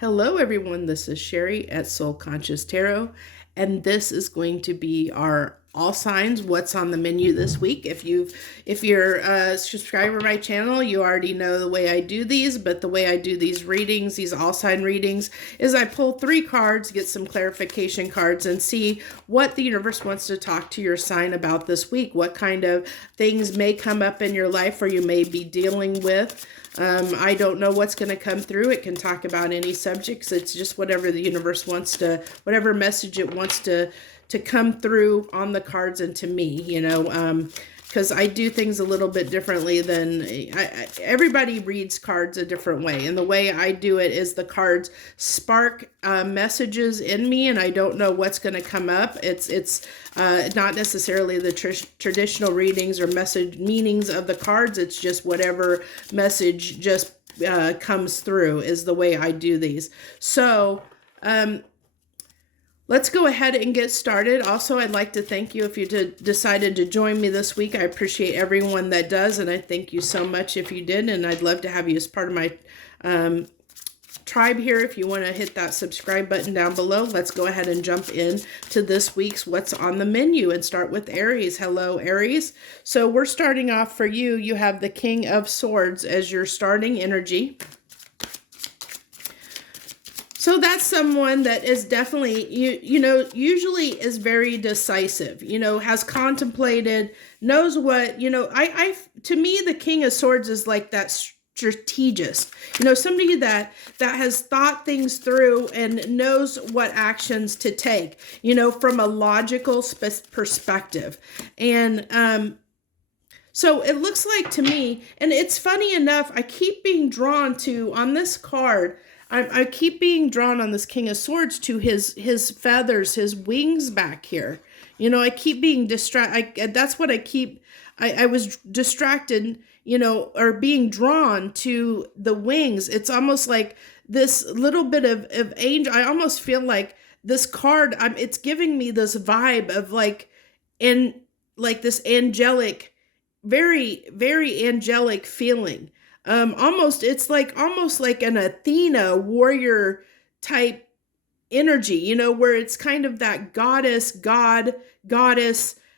Hello everyone, this is Sherry at Soul Conscious Tarot, and this is going to be our all signs, what's on the menu this week. If you're a subscriber to my channel, you already know the way I do these, but the way I do these readings, these all sign readings, is I pull 3 cards, get some clarification cards, and see what the universe wants to talk to your sign about this week. What kind of things may come up in your life or you may be dealing with. I don't know what's going to come through. It can talk about any subjects. It's just whatever the universe wants to, whatever message it wants to come through on the cards and to me, you know, because I do things a little bit differently than everybody reads cards a different way. And the way I do it is the cards spark messages in me, and I don't know what's going to come up. It's not necessarily the traditional readings or message meanings of the cards. It's just whatever message just comes through is the way I do these. So, let's go ahead and get started. Also, I'd like to thank you if you decided to join me this week. I appreciate everyone that does, and I thank you so much if you did, and I'd love to have you as part of my tribe here. If you want to hit that subscribe button down below, let's go ahead and jump in to this week's What's on the Menu and start with Aries. Hello, Aries. So we're starting off for you. You have the King of Swords as your starting energy. So that's someone that is definitely, you know, usually is very decisive, you know, has contemplated, knows what, you know, to me, the King of Swords is like that strategist, you know, somebody that has thought things through and knows what actions to take, you know, from a logical perspective. And, so it looks like to me, and it's funny enough, I keep being drawn to, on this card, I keep being drawn on this King of Swords to his feathers, his wings back here. You know, I keep being distracted. That's what I was distracted, you know, or being drawn to the wings. It's almost like this little bit of angel. I almost feel like this card, it's giving me this vibe of like this angelic, very, very angelic feeling. It's almost like an Athena warrior type energy, you know, where it's kind of that goddess,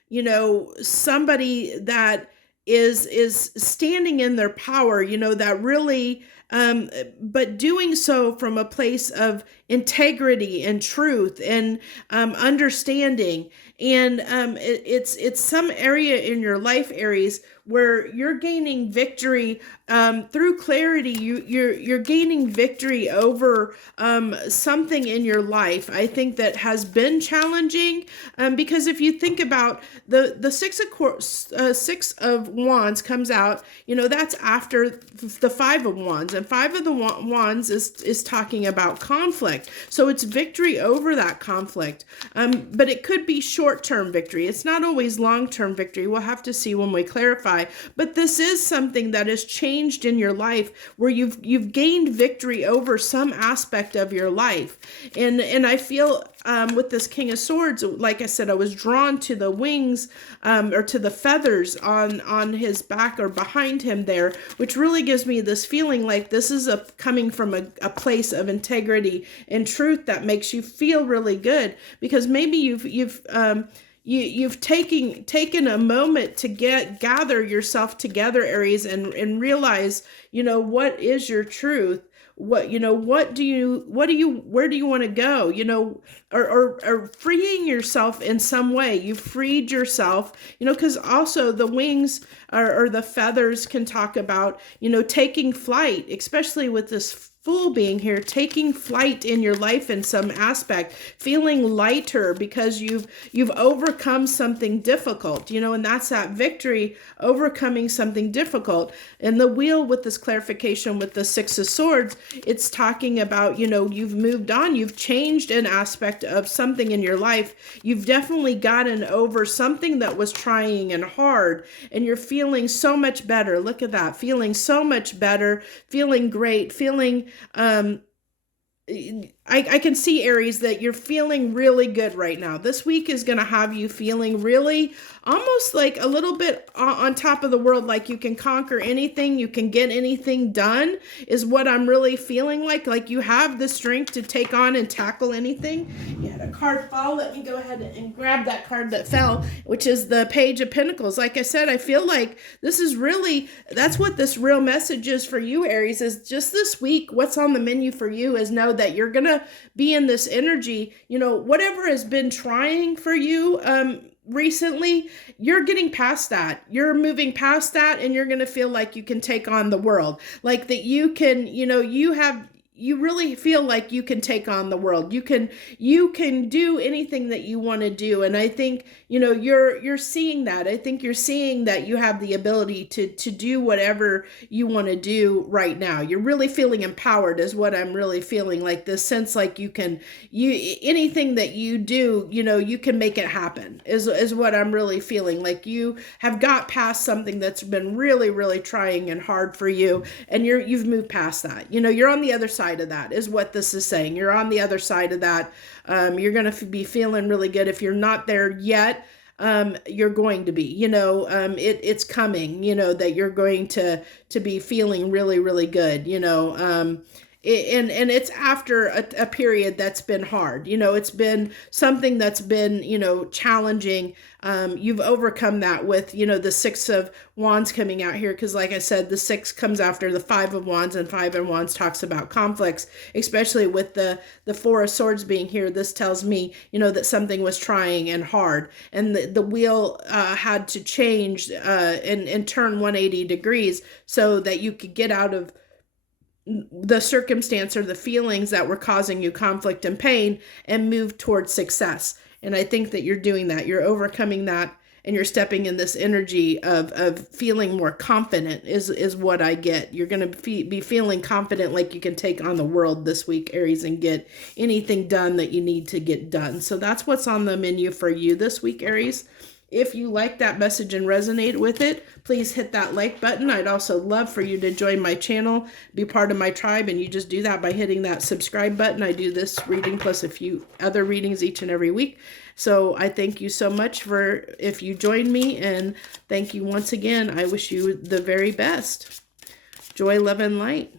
you know, somebody that is standing in their power, you know, that really, but doing so from a place of integrity and truth and understanding. And it's some area in your life, Aries, where you're gaining victory through clarity. You're gaining victory over something in your life. I think that has been challenging because if you think about the Six of Wands comes out, you know, that's after the Five of Wands, and Five of the Wands is talking about conflict. So it's victory over that conflict, but it could be short-term victory. It's not always long-term victory. We'll have to see when we clarify. But this is something that has changed in your life where you've gained victory over some aspect of your life. And I feel with this King of Swords, like I said, I was drawn to the wings or to the feathers on his back or behind him there, which really gives me this feeling like this is coming from a place of integrity and truth that makes you feel really good, because maybe you've taken a moment to gather yourself together, Aries, and realize, you know, what is your truth? What, you know, where do you want to go, you know, or freeing yourself in some way. You freed yourself, you know, because also the wings or the feathers can talk about, you know, taking flight, especially with this Fool being here, taking flight in your life in some aspect, feeling lighter because you've overcome something difficult, you know, and that's that victory, overcoming something difficult. And the wheel with this clarification with the Six of Swords, it's talking about, you know, you've moved on, you've changed an aspect of something in your life. You've definitely gotten over something that was trying and hard, and you're feeling so much better. Look at that, feeling so much better, feeling great, feeling I can see, Aries, that you're feeling really good right now. This week is going to have you feeling really almost like a little bit on top of the world, like you can conquer anything, you can get anything done, is what I'm really feeling like you have the strength to take on and tackle anything. You had a card fall. Let me go ahead and grab that card that fell, which is the Page of Pentacles. Like I said, I feel like this is really, that's what this real message is for you, Aries, is just this week, what's on the menu for you is know that you're going to be in this energy, whatever has been trying for you, recently, you're getting past that. You're moving past that, and you're going to feel like you can take on the world. Like that you can, you really feel like you can take on the world. You can do anything that you want to do. And I think, you're seeing that. I think you're seeing that you have the ability to do whatever you want to do right now. You're really feeling empowered is what I'm really feeling, like this sense like anything that you do, you can make it happen is what I'm really feeling. Like you have got past something that's been really, really trying and hard for you. And you've moved past that. You're on the other side of that is what this is saying. You're on the other side of that. You're going to be feeling really good. If you're not there yet, you're going to be, it's coming, that you're going to be feeling really, really good, and it's after a period that's been hard. It's been something that's been, challenging. You've overcome that with, the Six of Wands coming out here. Because like I said, the six comes after the Five of Wands, and Five of Wands talks about conflicts, especially with the Four of Swords being here. This tells me, that something was trying and hard, and the wheel had to change and turn 180 degrees so that you could get out of the circumstance or the feelings that were causing you conflict and pain and move towards success. And I think that you're doing that. You're overcoming that, and you're stepping in this energy of feeling more confident is what I get. You're going to be feeling confident, like you can take on the world this week, Aries, and get anything done that you need to get done. So that's what's on the menu for you this week, Aries. If you like that message and resonate with it, please hit that like button. I'd also love for you to join my channel, be part of my tribe, and you just do that by hitting that subscribe button. I do this reading plus a few other readings each and every week. So I thank you so much for if you join me, and thank you once again. I wish you the very best. Joy, love, and light.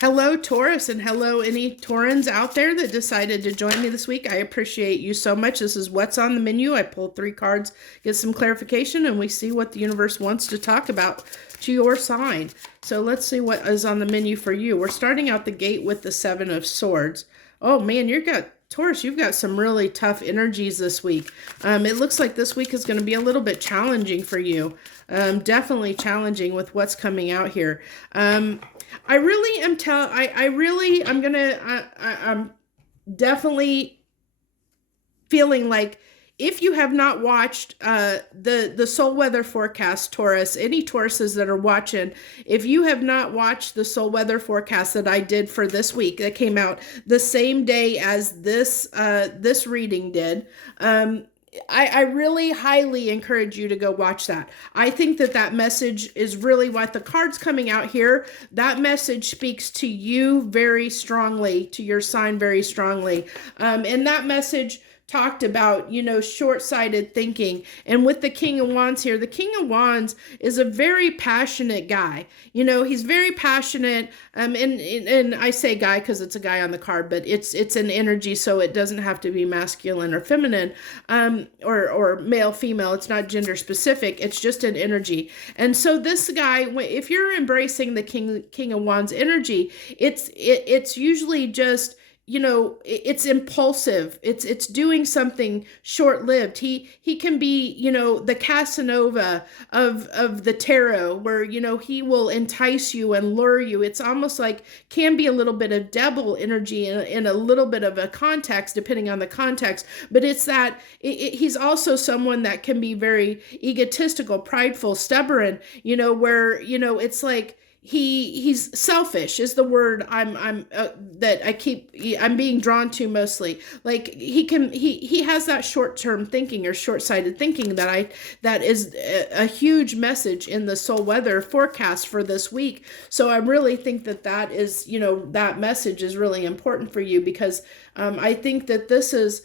Hello, Taurus, and hello, any Taurans out there that decided to join me this week. I appreciate you so much. This is what's on the menu. I pulled 3 cards, get some clarification, and we see what the universe wants to talk about to your sign. So let's see what is on the menu for you. We're starting out the gate with the Seven of Swords. Oh, man, Taurus, you've got some really tough energies this week. It looks like this week is going to be a little bit challenging for you. Definitely challenging with what's coming out here. I'm definitely feeling like if you have not watched the soul weather forecast, Taurus, any Tauruses that are watching, if you have not watched the soul weather forecast that I did for this week, that came out the same day as this reading did, I really highly encourage you to go watch that. I think that message is really what the cards coming out here. That message speaks to you very strongly, to your sign very strongly. And that message talked about, short-sighted thinking. And with the King of Wands here, the King of Wands is a very passionate guy. He's very passionate. And I say guy because it's a guy on the card, but it's an energy, so it doesn't have to be masculine or feminine, or male, female. It's not gender specific. It's just an energy. And so this guy, if you're embracing the King of Wands energy, it's usually just, it's impulsive. It's doing something short-lived. He can be, the Casanova of the tarot, where, he will entice you and lure you. It's almost like can be a little bit of devil energy in a little bit of a context, depending on the context. But it's that he's also someone that can be very egotistical, prideful, stubborn, where, it's like, he's selfish is the word I'm being drawn to mostly. Like he has that short-term thinking or short-sighted thinking that is a huge message in the soul weather forecast for this week. So I really think that is, that message is really important for you, because I think that this is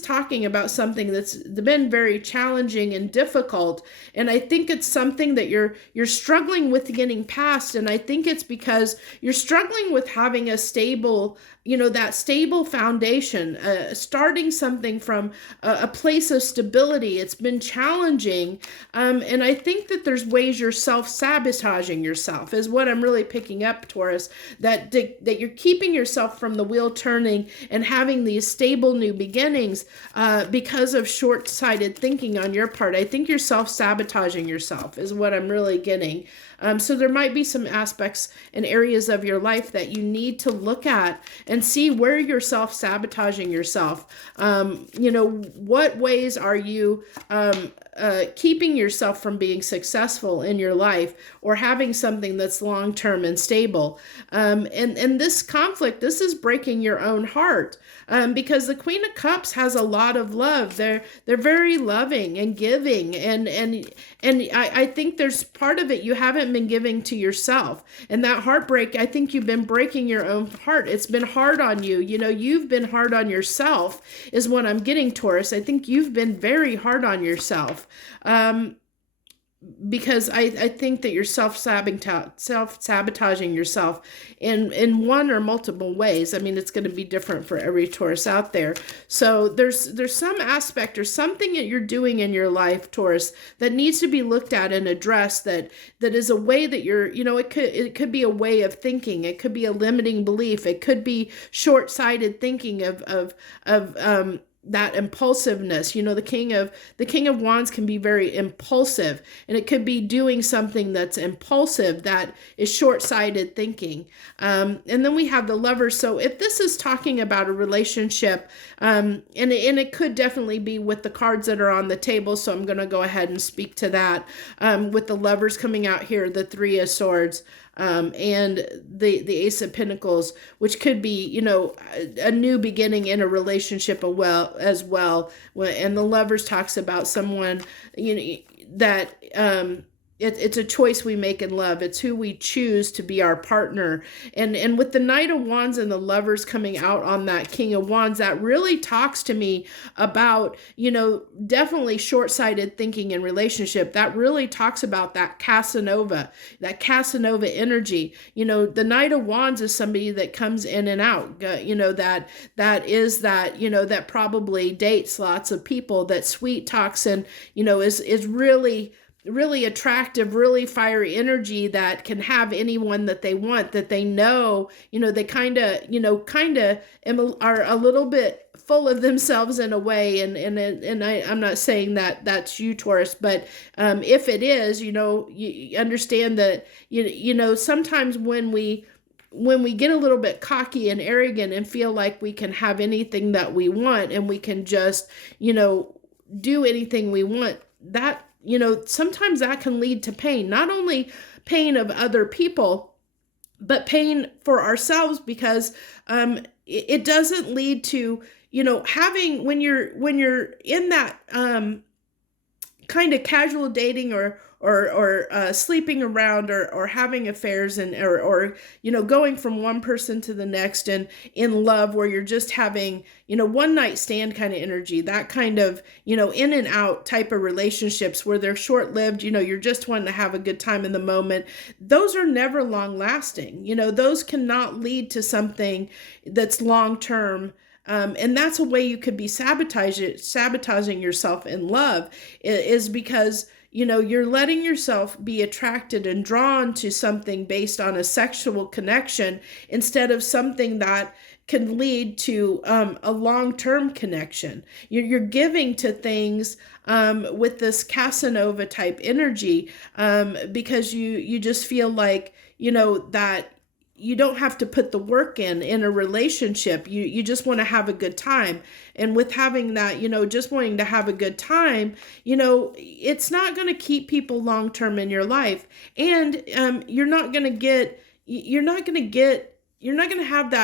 talking about something that's been very challenging and difficult. And I think it's something that you're struggling with getting past. And I think it's because you're struggling with having a stable, that stable foundation, starting something from a place of stability. It's been challenging. And I think that there's ways you're self-sabotaging yourself is what I'm really picking up, Taurus, that you're keeping yourself from the wheel turning and having these stable new beginnings because of short-sighted thinking on your part. I think you're self-sabotaging yourself is what I'm really getting. So there might be some aspects and areas of your life that you need to look at and see where you're self-sabotaging yourself. What ways are you keeping yourself from being successful in your life or having something that's long-term and stable? And this conflict, this is breaking your own heart. Because the Queen of Cups has a lot of love. They're very loving and giving, and I think there's part of it you haven't been giving to yourself. And that heartbreak, I think you've been breaking your own heart. It's been hard on you. You've been hard on yourself is what I'm getting, Taurus. I think you've been very hard on yourself. Because I think that you're self-sabotaging yourself in one or multiple ways. I mean, it's going to be different for every Taurus out there. So there's some aspect or something that you're doing in your life, Taurus, that needs to be looked at and addressed, that is a way that you're, it could be a way of thinking. It could be a limiting belief. It could be short-sighted thinking of that impulsiveness. The king of wands can be very impulsive, and it could be doing something that's impulsive that is short-sighted thinking. And then we have the Lovers. So if this is talking about a relationship, and it could definitely be with the cards that are on the table, so I'm going to go ahead and speak to that. With the Lovers coming out here, the Three of Swords, and the Ace of Pentacles, which could be, a new beginning in a relationship as well. And the Lovers talks about someone, that it's a choice we make in love. It's who we choose to be our partner. And with the Knight of Wands and the Lovers coming out on that King of Wands, that really talks to me about, definitely short-sighted thinking in relationship. That really talks about that Casanova energy. The Knight of Wands is somebody that comes in and out, that probably dates lots of people, that sweet talks and, is really attractive, really fiery energy that can have anyone that they want, that they know, they kind of are a little bit full of themselves in a way. And I'm not saying that that's you, Taurus, but if it is, you understand that, sometimes when we get a little bit cocky and arrogant and feel like we can have anything that we want and we can just, do anything we want, that, sometimes that can lead to pain, not only pain of other people, but pain for ourselves, because it doesn't lead to, having, when you're in that kind of casual dating or sleeping around or having affairs or going from one person to the next and in love, where you're just having, one night stand kind of energy, that kind of, in and out type of relationships where they're short-lived, you're just wanting to have a good time in the moment. Those are never long lasting. Those cannot lead to something that's long-term. And that's a way you could be sabotaging yourself in love, is because, you're letting yourself be attracted and drawn to something based on a sexual connection instead of something that can lead to a long-term connection. You're giving to things with this Casanova type energy because you just feel like, that you don't have to put the work in a relationship. You just want to have a good time. And with having that, just wanting to have a good time, it's not going to keep people long term in your life. And you're not going to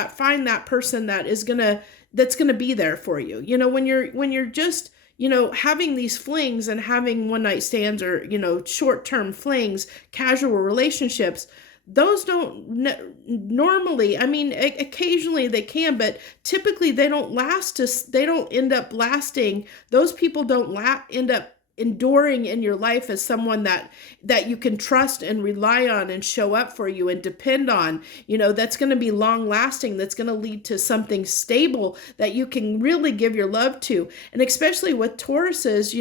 find that person that's going to be there for you. When you're just having these flings and having one night stands or, short-term flings, casual relationships, those don't normally, I mean, occasionally they can, but typically they don't end up lasting. Those people don't end up enduring in your life as someone that you can trust and rely on and show up for you and depend on, that's going to be long lasting, that's going to lead to something stable that you can really give your love to. And especially with Tauruses,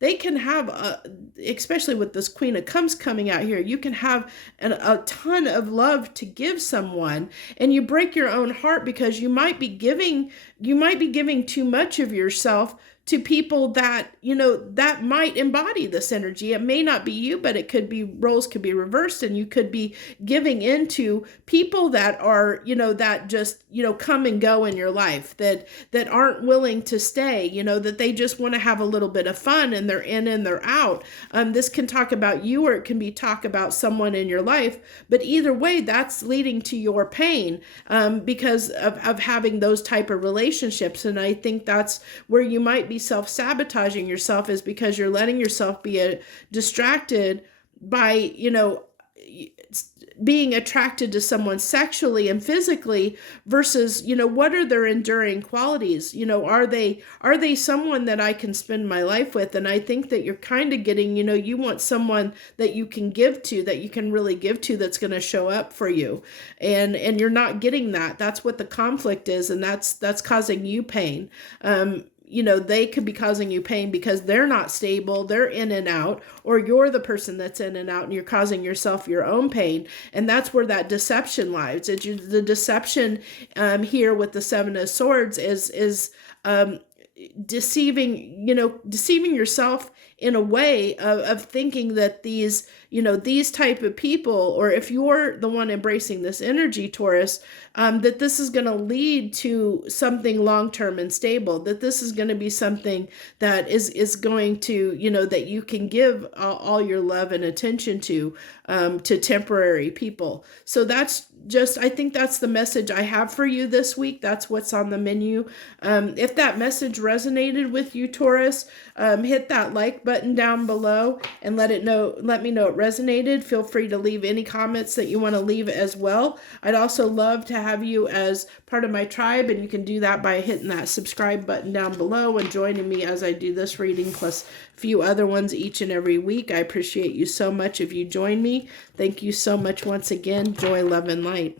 they can have, especially with this Queen of Cups coming out here, you can have a ton of love to give someone, and you break your own heart because you might be giving too much of yourself to people that, that might embody this energy. It may not be you, but it could be, roles could be reversed, and you could be giving into people that are, that just, come and go in your life, that aren't willing to stay, that they just want to have a little bit of fun and they're in and they're out. This can talk about you, or it can be talk about someone in your life, but either way, that's leading to your pain because of having those type of relationships. And I think that's where you might be self-sabotaging yourself, is because you're letting yourself be distracted by, being attracted to someone sexually and physically versus, what are their enduring qualities? Are they someone that I can spend my life with? And I think that you're kind of getting, you want someone that you can give to, that you can really give to, that's going to show up for you. And you're not getting that. That's what the conflict is. And that's causing you pain. They could be causing you pain because they're not stable, they're in and out, or you're the person that's in and out and you're causing yourself your own pain. And that's where that deception lies. The deception here with the Seven of Swords is deceiving yourself in a way of thinking that these type of people, or if you're the one embracing this energy, Taurus, that this is going to lead to something long-term and stable, that this is going to be something that is going to, that you can give all your love and attention to temporary people. So I think that's the message I have for you this week. That's what's on the menu. If that message resonated with you, Taurus, hit that like button down below and let me know it resonated. Feel free to leave any comments that you want to leave as well. I'd also love to have you as part of my tribe, and you can do that by hitting that subscribe button down below and joining me as I do this reading plus a few other ones each and every week. I appreciate you so much if you join me. Thank you so much once again. Joy, love, and light.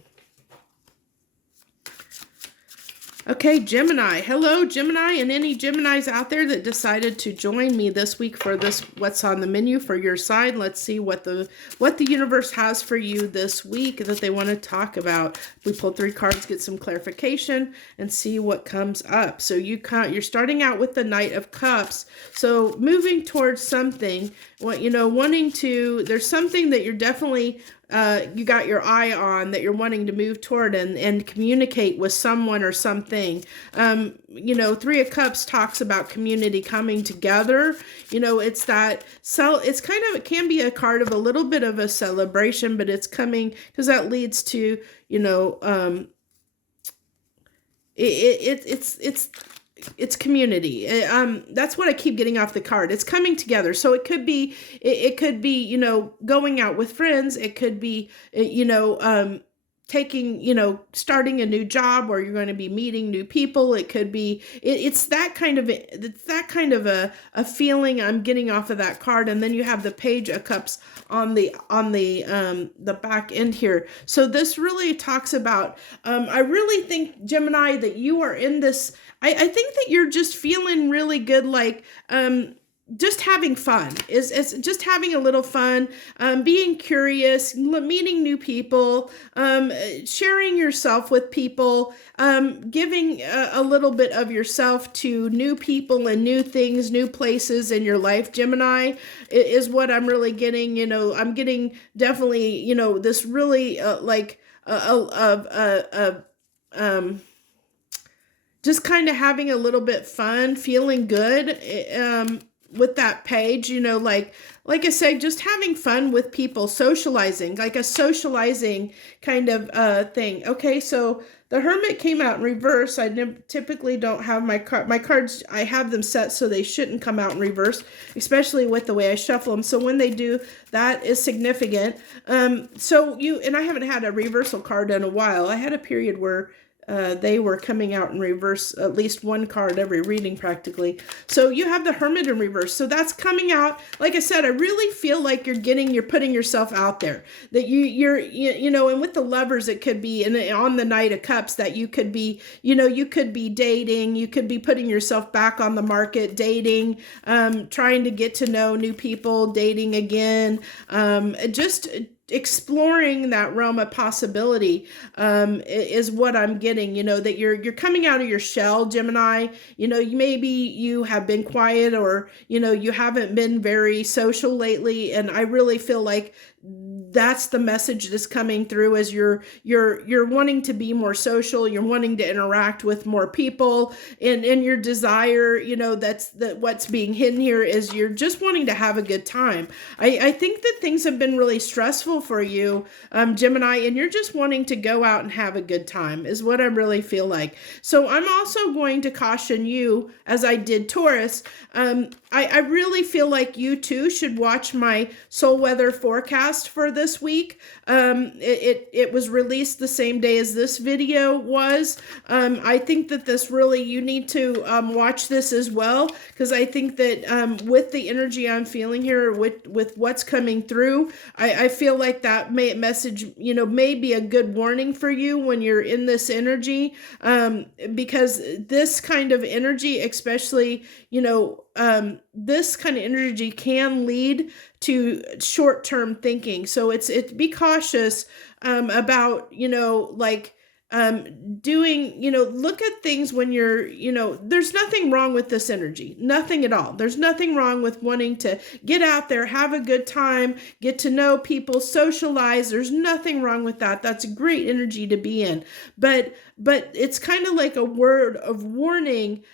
Okay, Gemini. Hello, Gemini, and any Geminis out there that decided to join me this week for this what's on the menu for your side. Let's see what the universe has for you this week that they want to talk about. We pulled 3 cards, get some clarification, and see what comes up. So you're starting out with the Knight of Cups. So moving towards something, there's something that you're definitely you got your eye on, that you're wanting to move toward and communicate with someone or something. 3 of Cups talks about community coming together. It's that, it can be a card of a little bit of a celebration, but it's coming because that leads to, it's community. That's what I keep getting off the card. It's coming together. So it could be, going out with friends. It could be, starting a new job where you're going to be meeting new people. It could be, it's that kind of a feeling I'm getting off of that card. And then you have the Page of Cups on the back end here. So this really talks about, I really think, Gemini, that you are in this, I think that you're just feeling really good, like, just having fun, is just having a little fun, being curious, meeting new people, sharing yourself with people, giving a little bit of yourself to new people and new things, new places in your life. Gemini is what I'm really getting. I'm getting definitely, this really just kind of having a little bit fun, feeling good with that page, like I say, just having fun with people, socializing, like a socializing kind of thing. Okay, so the Hermit came out in reverse. I typically don't have my cards. I have them set so they shouldn't come out in reverse, especially with the way I shuffle them. So when they do, that is significant. And I haven't had a reversal card in a while. I had a period where they were coming out in reverse, at least one card every reading practically. So you have the Hermit in reverse. So that's coming out. Like I said, I really feel like you're putting yourself out there. That and with the Lovers, it could be, and on the Knight of Cups, that you could be, you could be dating, you could be putting yourself back on the market, dating, trying to get to know new people, dating again, just exploring that realm of possibility is what I'm getting, that you're coming out of your shell, Gemini. Maybe you have been quiet, or you haven't been very social lately, and I really feel like that's the message that's coming through, as you're wanting to be more social, you're wanting to interact with more people, and your desire, that's what's being hidden here is you're just wanting to have a good time. I think that things have been really stressful for you, Gemini, and you're just wanting to go out and have a good time is what I really feel like. So I'm also going to caution you, as I did Taurus. I really feel like you too should watch my soul weather forecast for this week. It was released the same day as this video was. I think that you need to watch this as well, because I think that with the energy I'm feeling here, with what's coming through, I feel like that message, may be a good warning for you when you're in this energy, because this kind of energy, especially, this kind of energy can lead to short-term thinking. So it's be cautious about, doing, look at things when you're, there's nothing wrong with this energy, nothing at all. There's nothing wrong with wanting to get out there, have a good time, get to know people, socialize. There's nothing wrong with that. That's a great energy to be in. But it's kind of like a word of warning,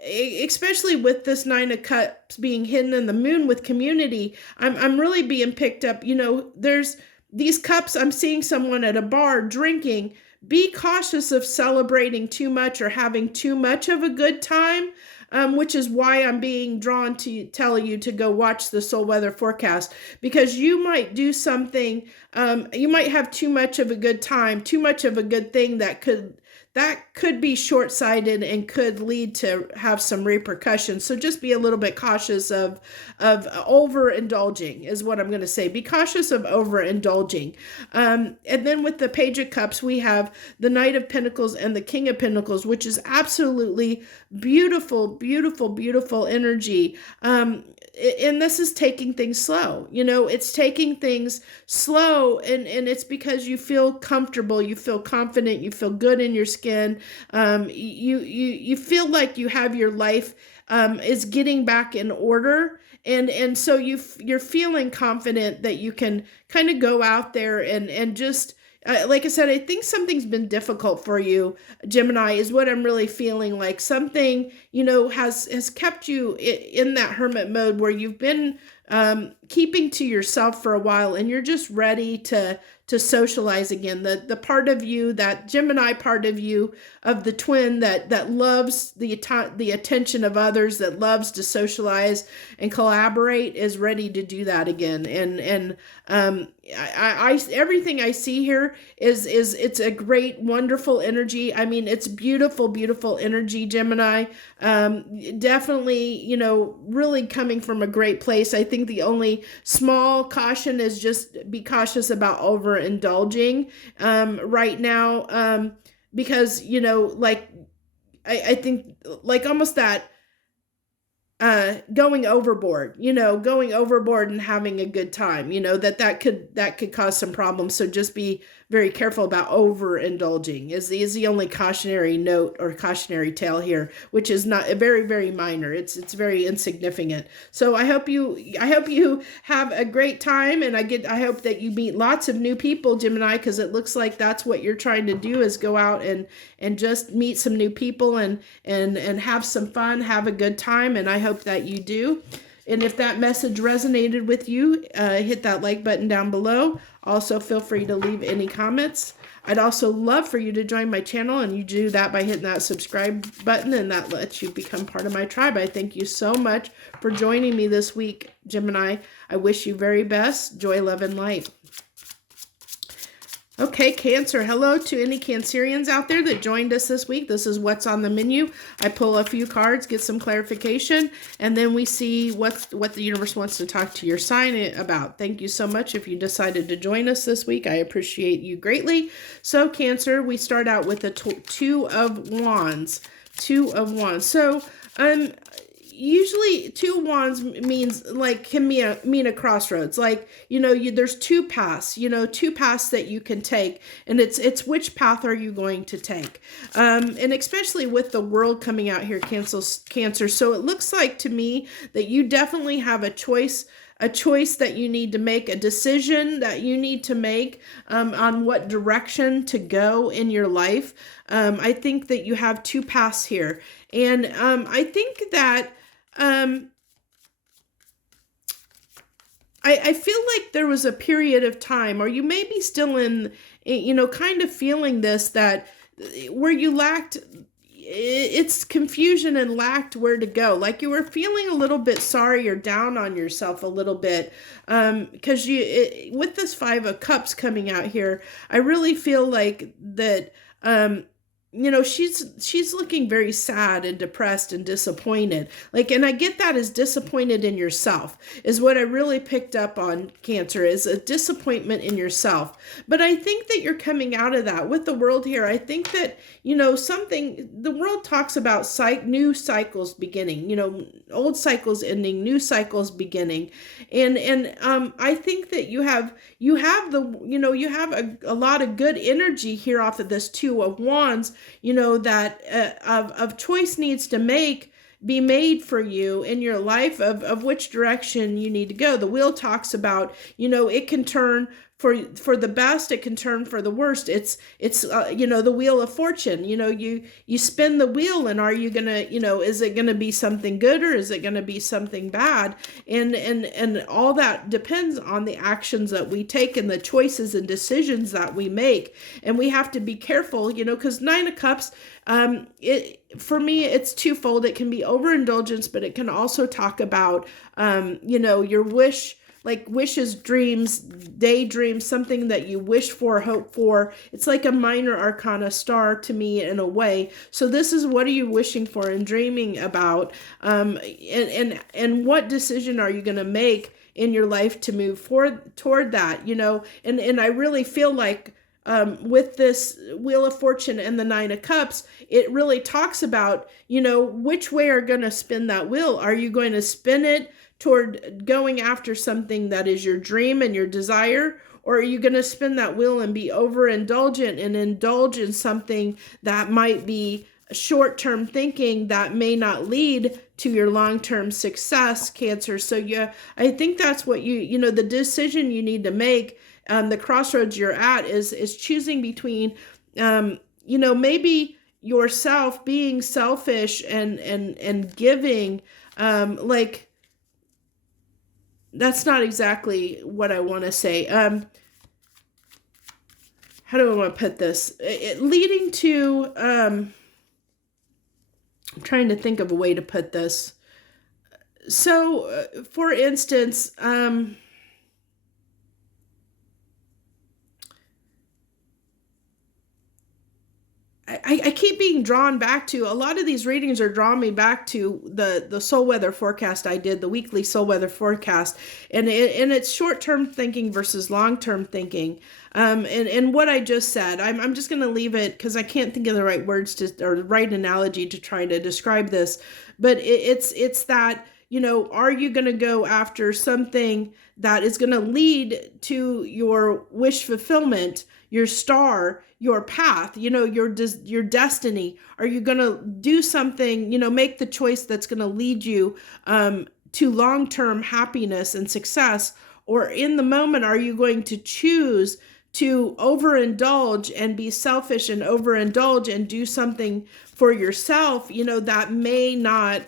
especially with this Nine of Cups being hidden in the Moon with community. I'm really being picked up. There's these cups. I'm seeing someone at a bar drinking. Be cautious of celebrating too much or having too much of a good time, which is why I'm being drawn to tell you to go watch the soul weather forecast, because you might do something, you might have too much of a good time, too much of a good thing that could be short-sighted and could lead to have some repercussions. So just be a little bit cautious of overindulging is what I'm going to say. Be cautious of overindulging. And then with the Page of Cups, we have the Knight of Pentacles and the King of Pentacles, which is absolutely beautiful, beautiful, beautiful energy. And this is taking things slow. It's taking things slow, and it's because you feel comfortable, you feel confident, you feel good in your skin. You feel like you have your life is getting back in order. And so you're feeling confident that you can kind of go out there and just, like I said, I think something's been difficult for you, Gemini, is what I'm really feeling like. Something, has kept you in that hermit mode where you've been keeping to yourself for a while, and you're just ready to socialize again. The part of you, that Gemini part of you, of the twin that loves the attention of others, that loves to socialize and collaborate, is ready to do that again. And I everything I see here is it's a great, wonderful energy. I mean, it's beautiful, beautiful energy, Gemini. Definitely, really coming from a great place. I think the only small caution is just be cautious about overindulging right now, because I think like almost that going overboard, going overboard and having a good time, that could cause some problems. So just be very careful about overindulging is the only cautionary note or cautionary tale here, which is not very, very minor. It's very insignificant. So I hope you have a great time, and I hope that you meet lots of new people, Gemini, because it looks like that's what you're trying to do, is go out and just meet some new people and have some fun, have a good time, and I hope that you do. And if that message resonated with you, hit that like button down below. Also, feel free to leave any comments. I'd also love for you to join my channel, and you do that by hitting that subscribe button, and that lets you become part of my tribe. I thank you so much for joining me this week, Gemini. I wish you very best. Joy, love, and light. Okay, Cancer. Hello to any Cancerians out there that joined us this week. This is what's on the menu. I pull a few cards, get some clarification, and then we see what the universe wants to talk to your sign about. Thank you so much if you decided to join us this week. I appreciate you greatly. So, Cancer, we start out with the Two of Wands. Two of Wands. So, usually Two of Wands means can mean a crossroads. Like, there's two paths, two paths that you can take, and it's which path are you going to take? And especially with the world coming out here, Cancer. So it looks like to me that you definitely have a choice that you need to make, a decision that you need to make on what direction to go in your life. I think that you have two paths here. And I think that I feel like there was a period of time, or you may be still in, kind of feeling this, that where you lacked, it's confusion and lacked where to go. Like you were feeling a little bit sorry or down on yourself a little bit. Because with this Five of Cups coming out here, I really feel like that, she's looking very sad and depressed and disappointed. And I get that as disappointed in yourself is what I really picked up on, Cancer, is a disappointment in yourself. But I think that you're coming out of that with the world here. I think that, the world talks about new cycles beginning, old cycles ending, new cycles beginning. And I think that you have a lot of good energy here off of this Two of Wands, that of choice needs to be made for you in your life of which direction you need to go. The wheel talks about, it can turn for the best, it can turn for the worst. It's the wheel of fortune. You spin the wheel, and are you gonna, is it gonna be something good or is it gonna be something bad? And all that depends on the actions that we take and the choices and decisions that we make. And we have to be careful, because Nine of Cups, for me, it's twofold. It can be overindulgence, but it can also talk about, your wishes, dreams, daydreams, something that you wish for, hope for. It's like a minor arcana star to me in a way. So this is, what are you wishing for and dreaming about? And what decision are you going to make in your life to move toward that? And I really feel like, with this Wheel of Fortune and the Nine of Cups, it really talks about, which way are going to spin that wheel. Are you going to spin it toward going after something that is your dream and your desire? Or are you going to spin that wheel and be overindulgent and indulge in something that might be short-term thinking that may not lead to your long-term success, Cancer? So yeah, I think that's what the decision you need to make, the crossroads you're at is choosing between, maybe yourself being selfish and giving, that's not exactly what I want to say. How do I want to put this? Leading to, I'm trying to think of a way to put this. So, for instance, I keep being drawn back to, a lot of these readings are drawing me back to the soul weather forecast I did, the weekly soul weather forecast. And it's short-term thinking versus long-term thinking. And what I just said, I'm just going to leave it because I can't think of the right words or the right analogy to try to describe this. But it's that, are you going to go after something that is going to lead to your wish fulfillment, your star, your path, your destiny? Are you going to do something, make the choice that's going to lead you to long-term happiness and success? Or in the moment, are you going to choose to overindulge and be selfish and overindulge and do something for yourself, that may not,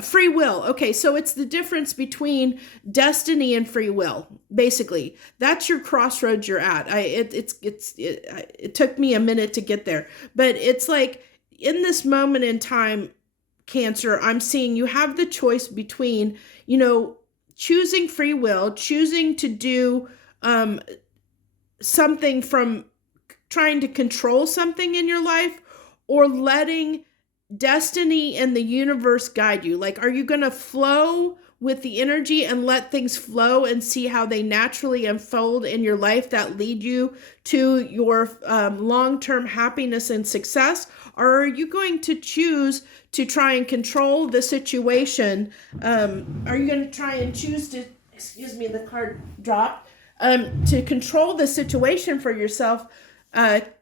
free will. Okay, so it's the difference between destiny and free will. Basically, that's your crossroads you're at. It took me a minute to get there, but it's like in this moment in time, Cancer, I'm seeing you have the choice between, choosing free will, choosing to do something from trying to control something in your life, or letting destiny and the universe guide you. Like, are you going to flow with the energy and let things flow and see how they naturally unfold in your life that lead you to your long-term happiness and success? Or are you going to choose to try and control the situation? Are you going to try and choose to, excuse me, the card dropped, to control the situation for yourself,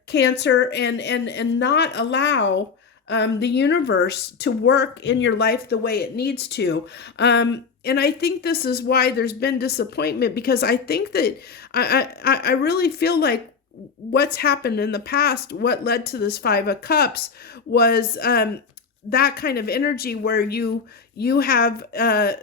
Cancer, and not allow the universe to work in your life the way it needs to? And I think this is why there's been disappointment, because I think that I really feel like what's happened in the past, what led to this Five of Cups, was that kind of energy where you have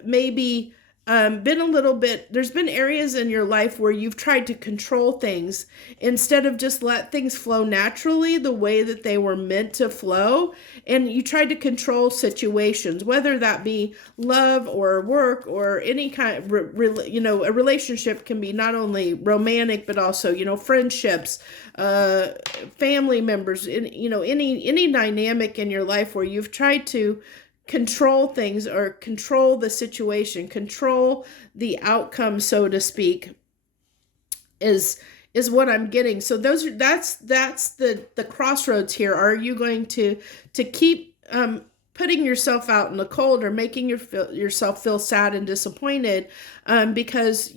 maybe been a little bit, there's been areas in your life where you've tried to control things instead of just let things flow naturally the way that they were meant to flow. And you tried to control situations, whether that be love or work or any kind of, a relationship can be not only romantic, but also, friendships, family members, any dynamic in your life where you've tried to control things or control the situation, control the outcome, so to speak, is what I'm getting. So that's the crossroads here. Are you going to keep putting yourself out in the cold, or making yourself feel sad and disappointed because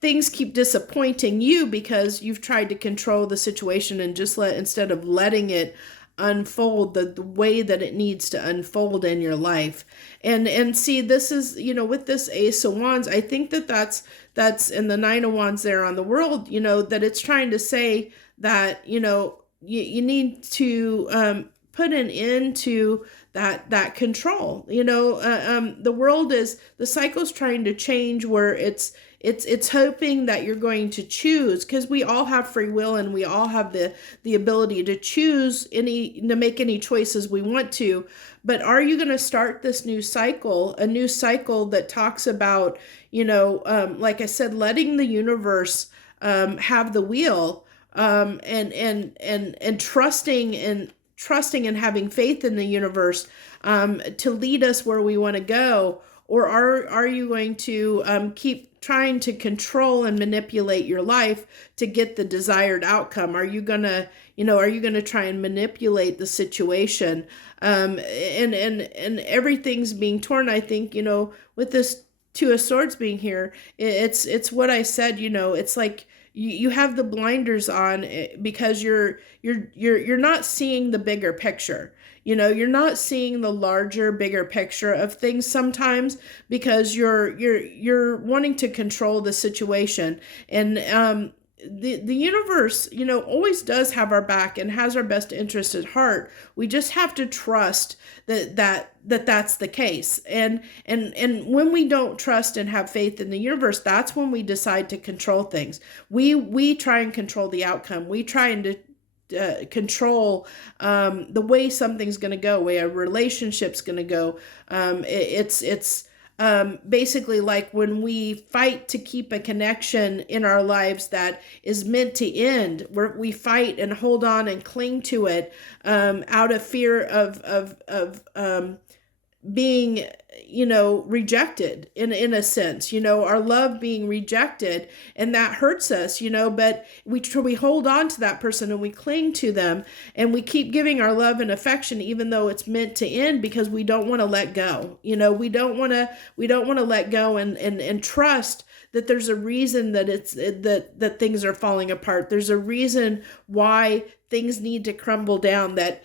things keep disappointing you because you've tried to control the situation and just instead of letting it unfold the way that it needs to unfold in your life? And see, this is, with this Ace of Wands, I think that's in the Nine of Wands there on the world, that it's trying to say that, you need to put an end to that control. The world the cycle's trying to change, where it's hoping that you're going to choose, because we all have free will and we all have the ability to choose to make any choices we want to. But are you going to start this new cycle, a new cycle that talks about, like I said, letting the universe have the wheel, and trusting and having faith in the universe to lead us where we want to go? Or are you going to keep trying to control and manipulate your life to get the desired outcome? Are you gonna try and manipulate the situation? And everything's being torn, I think, with this Two of Swords being here. It's what I said, it's like you have the blinders on because you're not seeing the bigger picture. You're not seeing the larger, bigger picture of things sometimes because you're wanting to control the situation. And the universe, always does have our back and has our best interest at heart. We just have to trust that's the case. And when we don't trust and have faith in the universe, that's when we decide to control things. We try and control the outcome. We try and control the way something's going to go, way a relationship's going to go. It's basically like when we fight to keep a connection in our lives that is meant to end, where we fight and hold on and cling to it out of fear of being, rejected in a sense, our love being rejected, and that hurts us, but we hold on to that person and we cling to them, and we keep giving our love and affection even though it's meant to end, because we don't want to let go. We don't want to let go and trust that there's a reason that things are falling apart. There's a reason why things need to crumble down, that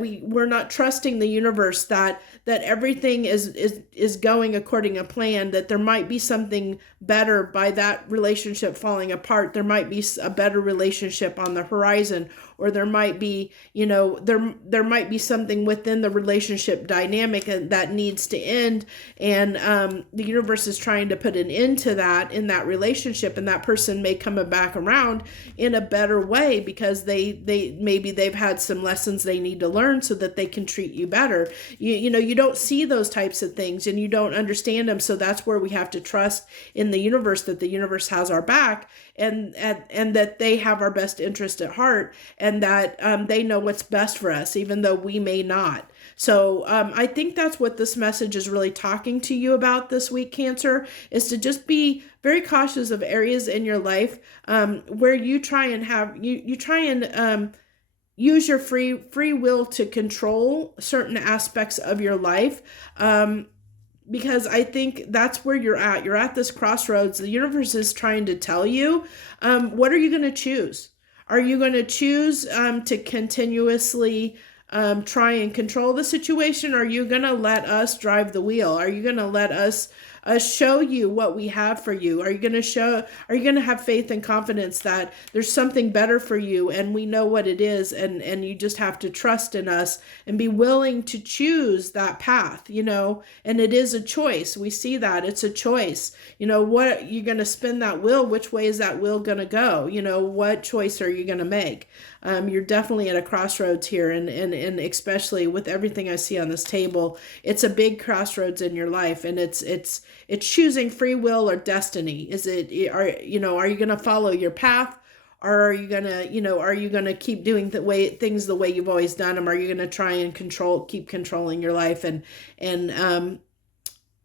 we're not trusting the universe, that everything is going according to plan, that there might be something better by that relationship falling apart. There might be a better relationship on the horizon, or there might be, there might be something within the relationship dynamic that needs to end. And the universe is trying to put an end to that in that relationship. And that person may come back around in a better way, because maybe they've had some lessons they need to learn so that they can treat you better. You don't see those types of things, and you don't understand them. So that's where we have to trust in the universe, that the universe has our back, and that they have our best interest at heart, and that they know what's best for us, even though we may not. So I think that's what this message is really talking to you about this week, Cancer, is to just be very cautious of areas in your life where you try and use your free will to control certain aspects of your life. Because I think that's where you're at. You're at this crossroads. The universe is trying to tell you, what are you going to choose? Are you going to choose to continuously try and control the situation? Or are you going to let us drive the wheel? Are you going to let us show you what we have for you? Are you going to have faith and confidence that there's something better for you, and we know what it is, and you just have to trust in us and be willing to choose that path, and it is a choice. We see that it's a choice. What you're going to spin that wheel, which way is that wheel going to go? What choice are you going to make? You're definitely at a crossroads here, and especially with everything I see on this table, it's a big crossroads in your life, and it's choosing free will or destiny. Are you going to follow your path, or are you going to keep doing things the way you've always done them? Are you going to try and keep controlling your life and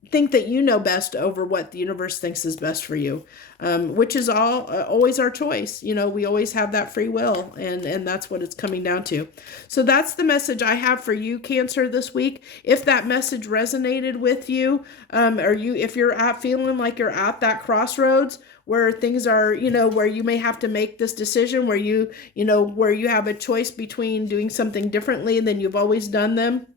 think that you know best over what the universe thinks is best for you, which is always our choice. We always have that free will, and that's what it's coming down to. So that's the message I have for you, Cancer, this week. If that message resonated with you, if you're feeling like you're at that crossroads where things are, where you may have to make this decision, where you have a choice between doing something differently than you've always done them,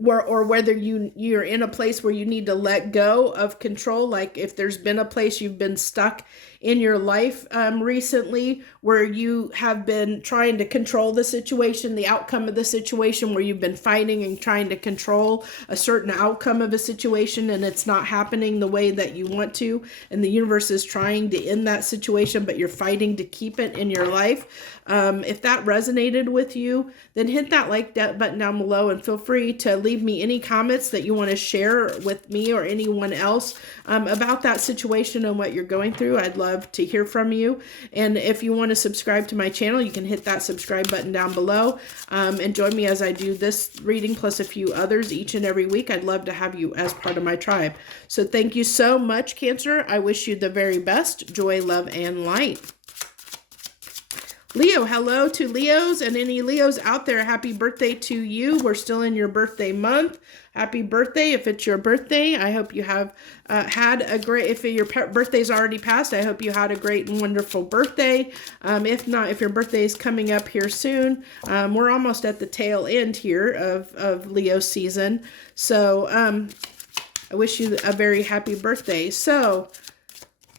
or whether you're in a place where you need to let go of control, like if there's been a place you've been stuck in your life recently where you have been trying to control the situation, the outcome of the situation, where you've been fighting and trying to control a certain outcome of a situation, and it's not happening the way that you want to, and the universe is trying to end that situation, but you're fighting to keep it in your life. If that resonated with you, then hit that like button down below, and feel free to leave me any comments that you want to share with me or anyone else about that situation and what you're going through. I'd love to hear from you. And if you want to subscribe to my channel, you can hit that subscribe button down below, and join me as I do this reading plus a few others each and every week. I'd love to have you as part of my tribe. So thank you so much, Cancer. I wish you the very best. Joy, love, and light. Leo, hello to Leos, and any Leos out there, happy birthday to you. We're still in your birthday month. Happy birthday if it's your birthday. I hope you have had a great, if your birthday's already passed, I hope you had a great and wonderful birthday. If not, if your birthday is coming up here soon, we're almost at the tail end here of Leo season. So I wish you a very happy birthday. So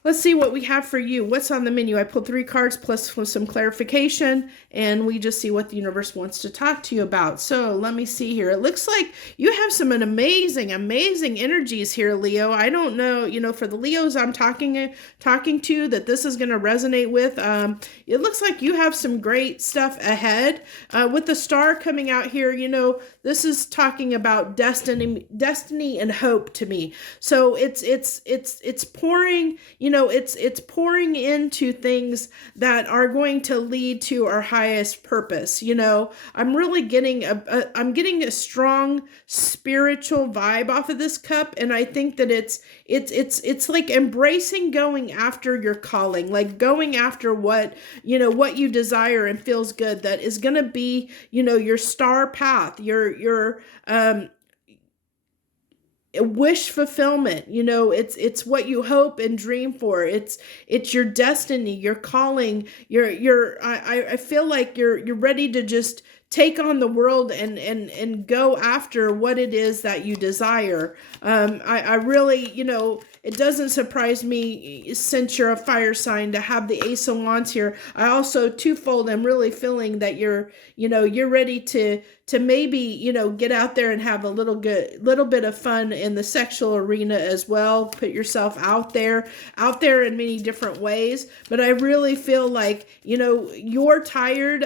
let's see what we have for you. What's on the menu? I pulled 3 cards plus some clarification, and we just see what the universe wants to talk to you about. So let me see here. It looks like you have some amazing energies here, Leo. I don't know, for the Leos I'm talking to that this is going to resonate with. It looks like you have some great stuff ahead. With the star coming out here, this is talking about destiny and hope to me. So it's pouring, it's pouring into things that are going to lead to our highest purpose. I'm really getting I'm getting a strong spiritual vibe off of this cup, and I think that it's like embracing going after your calling, like going after what you desire and feels good, that is going to be your star path, your wish fulfillment. It's what you hope and dream for. It's your destiny, your calling. I feel like you're ready to just take on the world and go after what it is that you desire. I really, it doesn't surprise me, since you're a fire sign, to have the Ace of Wands here. I also twofold am really feeling that you're ready to maybe, get out there and have a little bit of fun in the sexual arena as well. Put yourself out there in many different ways. But I really feel like, you're tired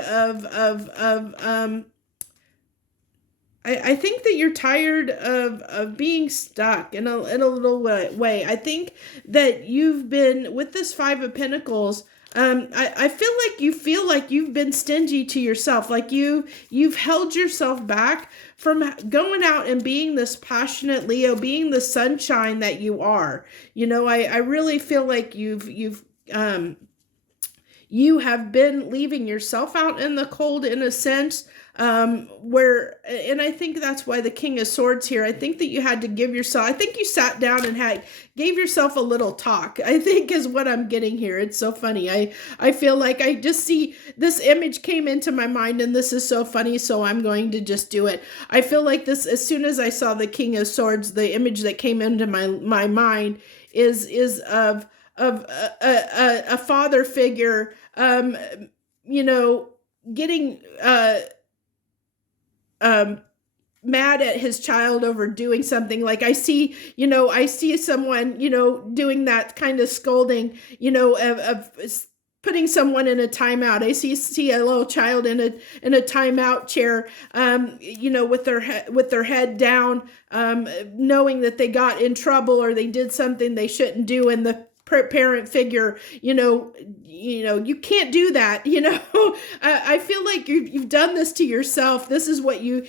I think that you're tired of being stuck in a little way. I think that you've been, with this Five of Pentacles, I feel like you've been stingy to yourself. Like you've held yourself back from going out and being this passionate Leo, being the sunshine that you are. I really feel like you have been leaving yourself out in the cold, in a sense, and I think that's why the King of Swords here. I think that you had to give yourself, I think you sat down and gave yourself a little talk, I think, is what I'm getting here. It's so funny. I feel like I just see this image came into my mind, and this is so funny, so I'm going to just do it. I feel like this, as soon as I saw the King of Swords, the image that came into my mind is of a father figure, getting mad at his child over doing something. Like I see someone, doing that kind of scolding, of putting someone in a timeout. I see a little child in a timeout chair, with their head down, knowing that they got in trouble or they did something they shouldn't do, and the parent figure, you can't do that. I feel like you've done this to yourself. This is what you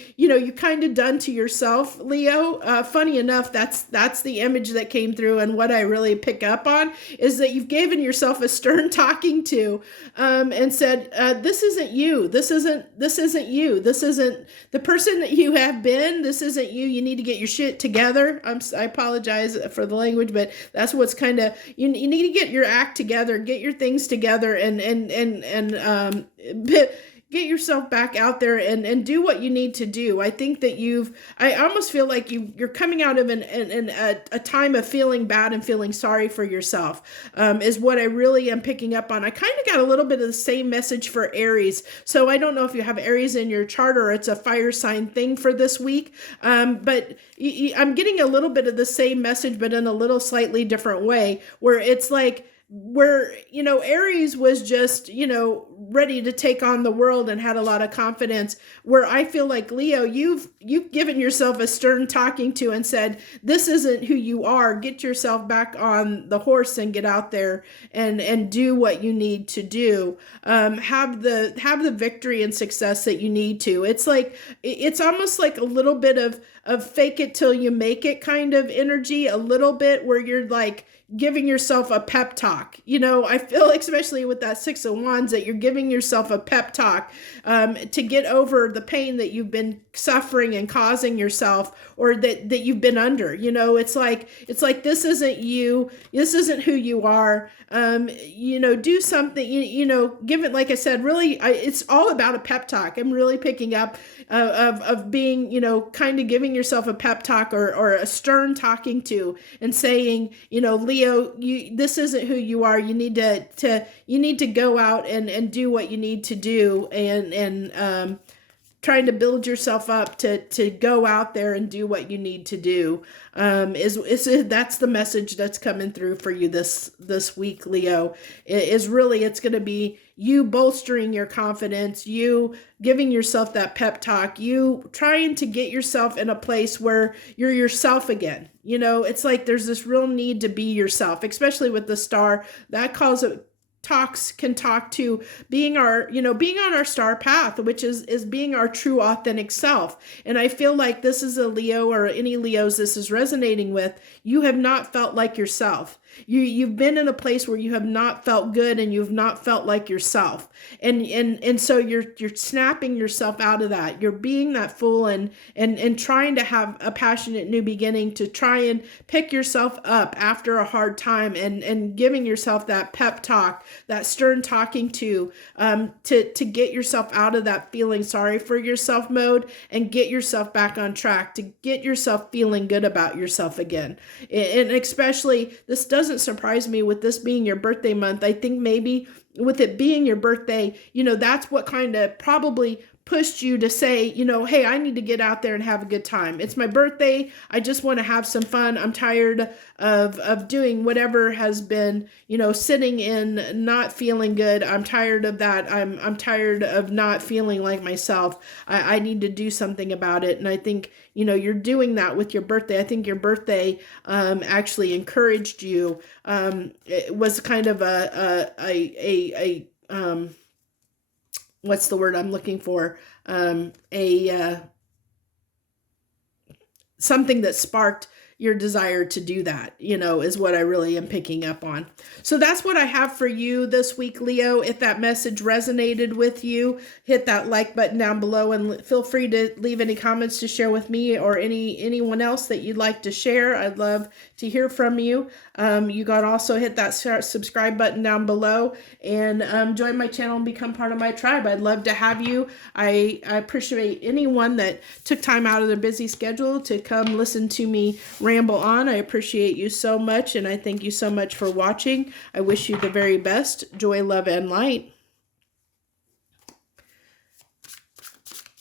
kind of done to yourself, Leo. Funny enough, that's the image that came through, and what I really pick up on is that you've given yourself a stern talking to, and said, this isn't you. This isn't you. This isn't the person that you have been. This isn't you. You need to get your shit together. I apologize for the language, but that's what's kind of, you need to get your act together, get your things together, and get yourself back out there and do what you need to do. I think that I almost feel like you're coming out of a time of feeling bad and feeling sorry for yourself, is what I really am picking up on. I kind of got a little bit of the same message for Aries. So I don't know if you have Aries in your chart or it's a fire sign thing for this week. But I'm getting a little bit of the same message, but in a little slightly different way, where it's like, Aries was just, ready to take on the world and had a lot of confidence, where I feel like, Leo, you've given yourself a stern talking to and said, this isn't who you are. Get yourself back on the horse and get out there and do what you need to do. Have the victory and success that you need to. It's like, it's almost like a little bit of fake it till you make it kind of energy, a little bit, where you're like giving yourself a pep talk. I feel like, especially with that Six of Wands, that you're giving yourself a pep talk to get over the pain that you've been suffering and causing yourself, or that you've been under. It's like this isn't you. This isn't who you are. Do something. Give it, like I said, really, it's all about a pep talk. I'm really picking up of being, kind of giving yourself a pep talk or a stern talking to, and saying, Leo, this isn't who you are. You need to go out and do what you need to do, and trying to build yourself up to go out there and do what you need to do. That's the message that's coming through for you this week, Leo. It's going to be you bolstering your confidence, you giving yourself that pep talk, you trying to get yourself in a place where you're yourself again. It's like there's this real need to be yourself, especially with the star. That can talk to being being on our star path, which is being our true authentic self. And I feel like this is a Leo, or any Leos this is resonating with. You have not felt like yourself. You've been in a place where you have not felt good, and you've not felt like yourself. And so you're snapping yourself out of that. You're being that fool and trying to have a passionate new beginning, to try and pick yourself up after a hard time, and giving yourself that pep talk, that stern talking to get yourself out of that feeling sorry for yourself mode, and get yourself back on track, to get yourself feeling good about yourself again. And especially, this doesn't surprise me with this being your birthday month. I think maybe with it being your birthday, that's what kind of probably pushed you to say, hey, I need to get out there and have a good time. It's my birthday. I just want to have some fun. I'm tired of doing whatever has been, sitting in not feeling good. I'm tired of that. I'm tired of not feeling like myself. I need to do something about it. And I think, you're doing that with your birthday. I think your birthday actually encouraged you. It was kind of a what's the word I'm looking for? Something that sparked your desire to do that, is what I really am picking up on. So that's what I have for you this week, Leo. If that message resonated with you, hit that like button down below, and feel free to leave any comments to share with me, or anyone else that you'd like to share. I'd love to hear from you. You can also hit that subscribe button down below, and join my channel and become part of my tribe. I'd love to have you. I appreciate anyone that took time out of their busy schedule to come listen to me ramble on. I appreciate you so much, and I thank you so much for watching. I wish you the very best. Joy, love, and light.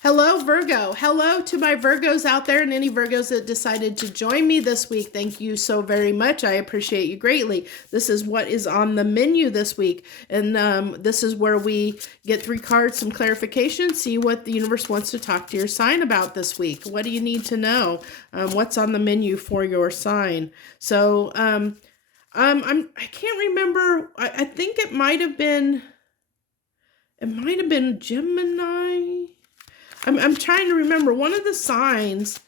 Hello, Virgo. Hello to my Virgos out there, and any Virgos that decided to join me this week. Thank you so very much. I appreciate you greatly. This is what is on the menu this week, and this is where we get 3 cards, some clarification, see what the universe wants to talk to your sign about this week. What do you need to know? What's on the menu for your sign? So I can't remember. I think it might have been Gemini. I'm trying to remember. One of the signs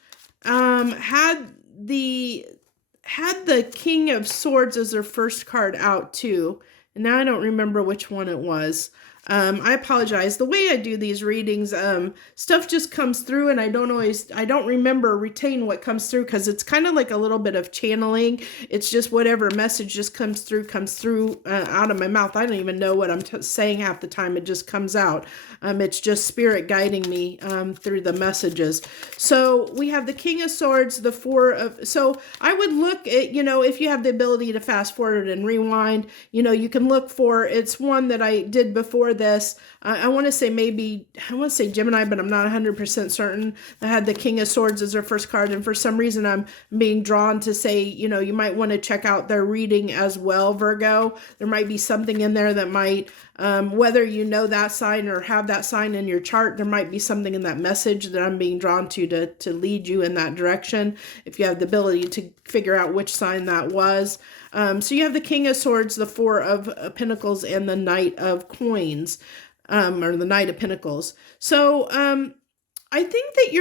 had the King of Swords as their first card out too, and now I don't remember which one it was. I apologize. The way I do these readings, stuff just comes through, and I don't remember retain what comes through, because it's kind of like a little bit of channeling. It's just whatever message just comes through out of my mouth. I don't even know what I'm saying half the time. It just comes out. It's just spirit guiding me through the messages. So we have the King of Swords, the 4 of, so I would look at, if you have the ability to fast forward and rewind, you can look for, it's one that I did before this. I want to say Gemini, but I'm not 100% certain. I had the King of Swords as their first card, and for some reason I'm being drawn to say, you might want to check out their reading as well, Virgo. There might be something in there that might, whether you know that sign or have that sign in your chart, there might be something in that message that I'm being drawn to lead you in that direction, if you have the ability to figure out which sign that was. So you have the King of Swords, the 4 of Pentacles, and the Knight of Coins, or the Knight of Pentacles. So I think that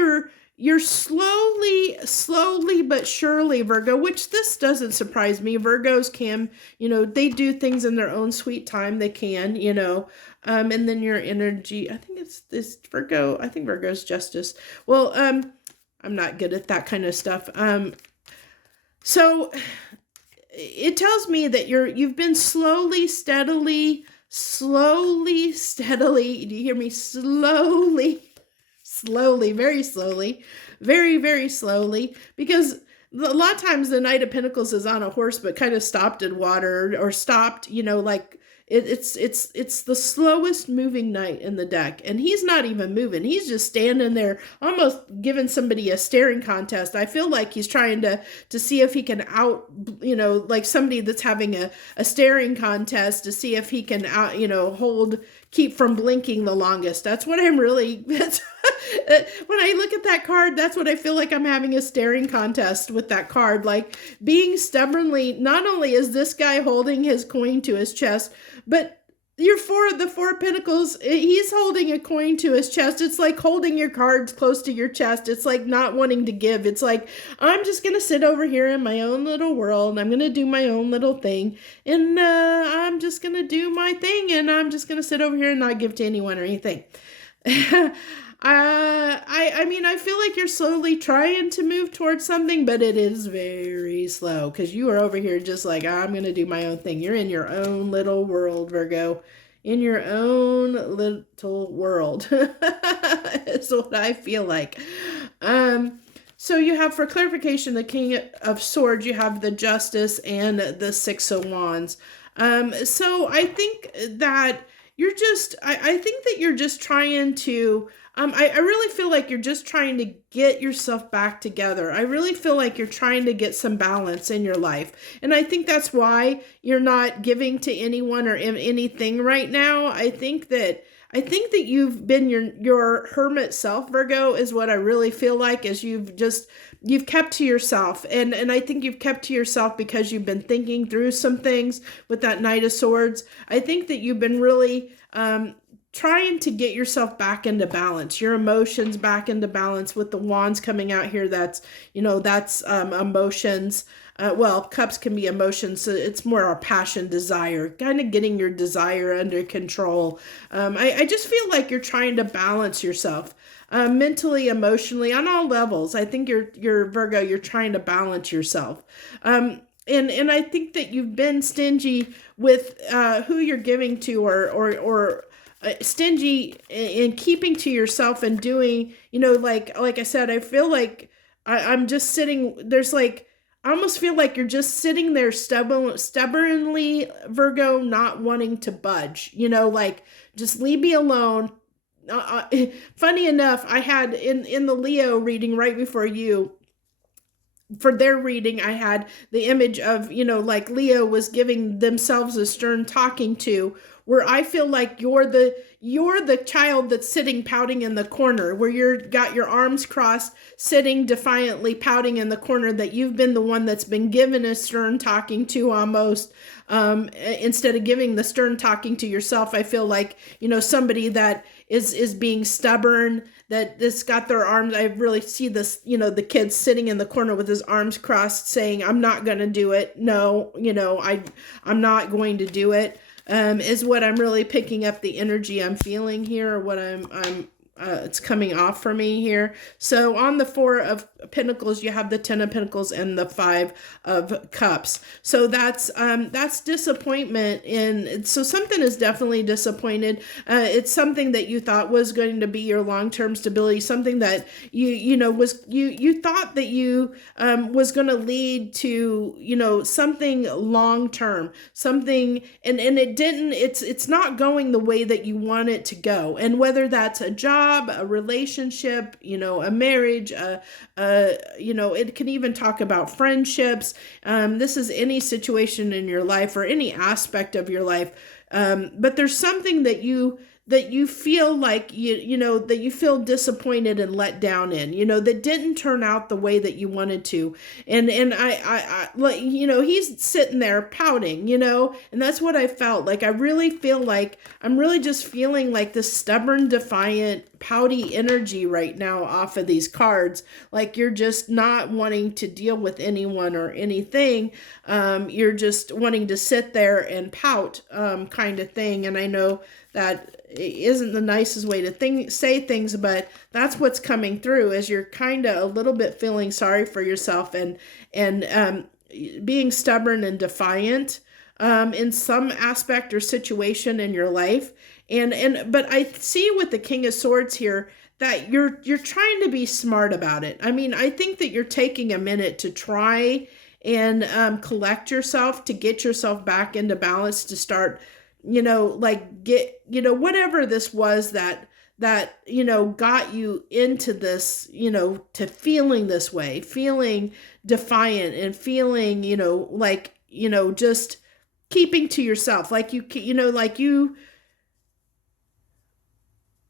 you're slowly but surely, Virgo, which this doesn't surprise me. Virgos can, they do things in their own sweet time. They can, and then your energy, I think it's this Virgo. I think Virgo's Justice. Well, I'm not good at that kind of stuff. So it tells me that you've been slowly, steadily, do you hear me? Slowly, very slowly, very, very slowly, because a lot of times the Knight of Pentacles is on a horse, but kind of stopped in water, or stopped, like it's the slowest moving knight in the deck, and he's not even moving. He's just standing there, almost giving somebody a staring contest. I feel like he's trying to see if he can out, like somebody that's having a staring contest to see if he can out, keep from blinking the longest. That's what I'm really, that's, when I look at that card, that's what I feel like. I'm having a staring contest with that card, like being stubbornly, not only is this guy holding his coin to his chest, but the Four of Pentacles, he's holding a coin to his chest. It's like holding your cards close to your chest. It's like not wanting to give. It's like, I'm just going to sit over here in my own little world, and I'm going to do my own little thing, and I'm just going to do my thing, and I'm just going to sit over here and not give to anyone or anything. I mean, I feel like you're slowly trying to move towards something, but it is very slow, because you are over here just like, I'm going to do my own thing. You're in your own little world, Virgo. In your own little world. It's what I feel like. So you have, for clarification, the King of Swords, you have the Justice and the Six of Wands. So I think that you're just, I think that you're just trying to, I really feel like you're just trying to get yourself back together. I really feel like you're trying to get some balance in your life. And I think that's why you're not giving to anyone or anything right now. I think that you've been your hermit self, Virgo, is what I really feel like, is you've kept to yourself. And I think you've kept to yourself because you've been thinking through some things with that Knight of Swords. I think that you've been really, trying to get yourself back into balance, your emotions back into balance with the wands coming out here. That's emotions. Well, cups can be emotions. So it's more our passion, desire, kind of getting your desire under control. I just feel like you're trying to balance yourself, mentally, emotionally, on all levels. I think you're Virgo, you're trying to balance yourself. And I think that you've been stingy with, who you're giving to, or stingy in keeping to yourself and doing, like I said, I feel like I'm just sitting, I almost feel like you're just sitting there stubbornly, Virgo, not wanting to budge, like, just leave me alone. Funny enough, I had in the Leo reading right before you, for their reading, I had the image of, like Leo was giving themselves a stern talking to, where I feel like you're the child that's sitting pouting in the corner, where you're got your arms crossed, sitting defiantly pouting in the corner, that you've been the one that's been given a stern talking to almost, instead of giving the stern talking to yourself. I feel like, somebody that is being stubborn, that this got their arms, I really see this, the kid sitting in the corner with his arms crossed saying, I'm not going to do it. No, I'm not going to do it. Is what I'm really picking up, the energy I'm feeling here, what it's coming off for me here. So on the Four of Pentacles, you have the Ten of Pentacles and the Five of Cups. So that's disappointment. So something is definitely disappointed. It's something that you thought was going to be your long-term stability, something that you thought that you was going to lead to, something long-term, something, and it didn't, it's not going the way that you want it to go. And whether that's a job, a relationship, a marriage, it can even talk about friendships. This is any situation in your life or any aspect of your life. But there's something that you feel like, that you feel disappointed and let down in, that didn't turn out the way that you wanted to. And I he's sitting there pouting, and that's what I felt like. I really feel like I'm really just feeling like this stubborn, defiant, pouty energy right now off of these cards. Like you're just not wanting to deal with anyone or anything. You're just wanting to sit there and pout, kind of thing. And I know that isn't the nicest way to say things, but that's what's coming through, is you're kind of a little bit feeling sorry for yourself and being stubborn and defiant in some aspect or situation in your life. But I see with the King of Swords here that you're trying to be smart about it. I mean, I think that you're taking a minute to try and collect yourself, to get yourself back into balance, to start like get, whatever this was that, got you into this, to feeling this way, feeling defiant and feeling, like, just keeping to yourself, like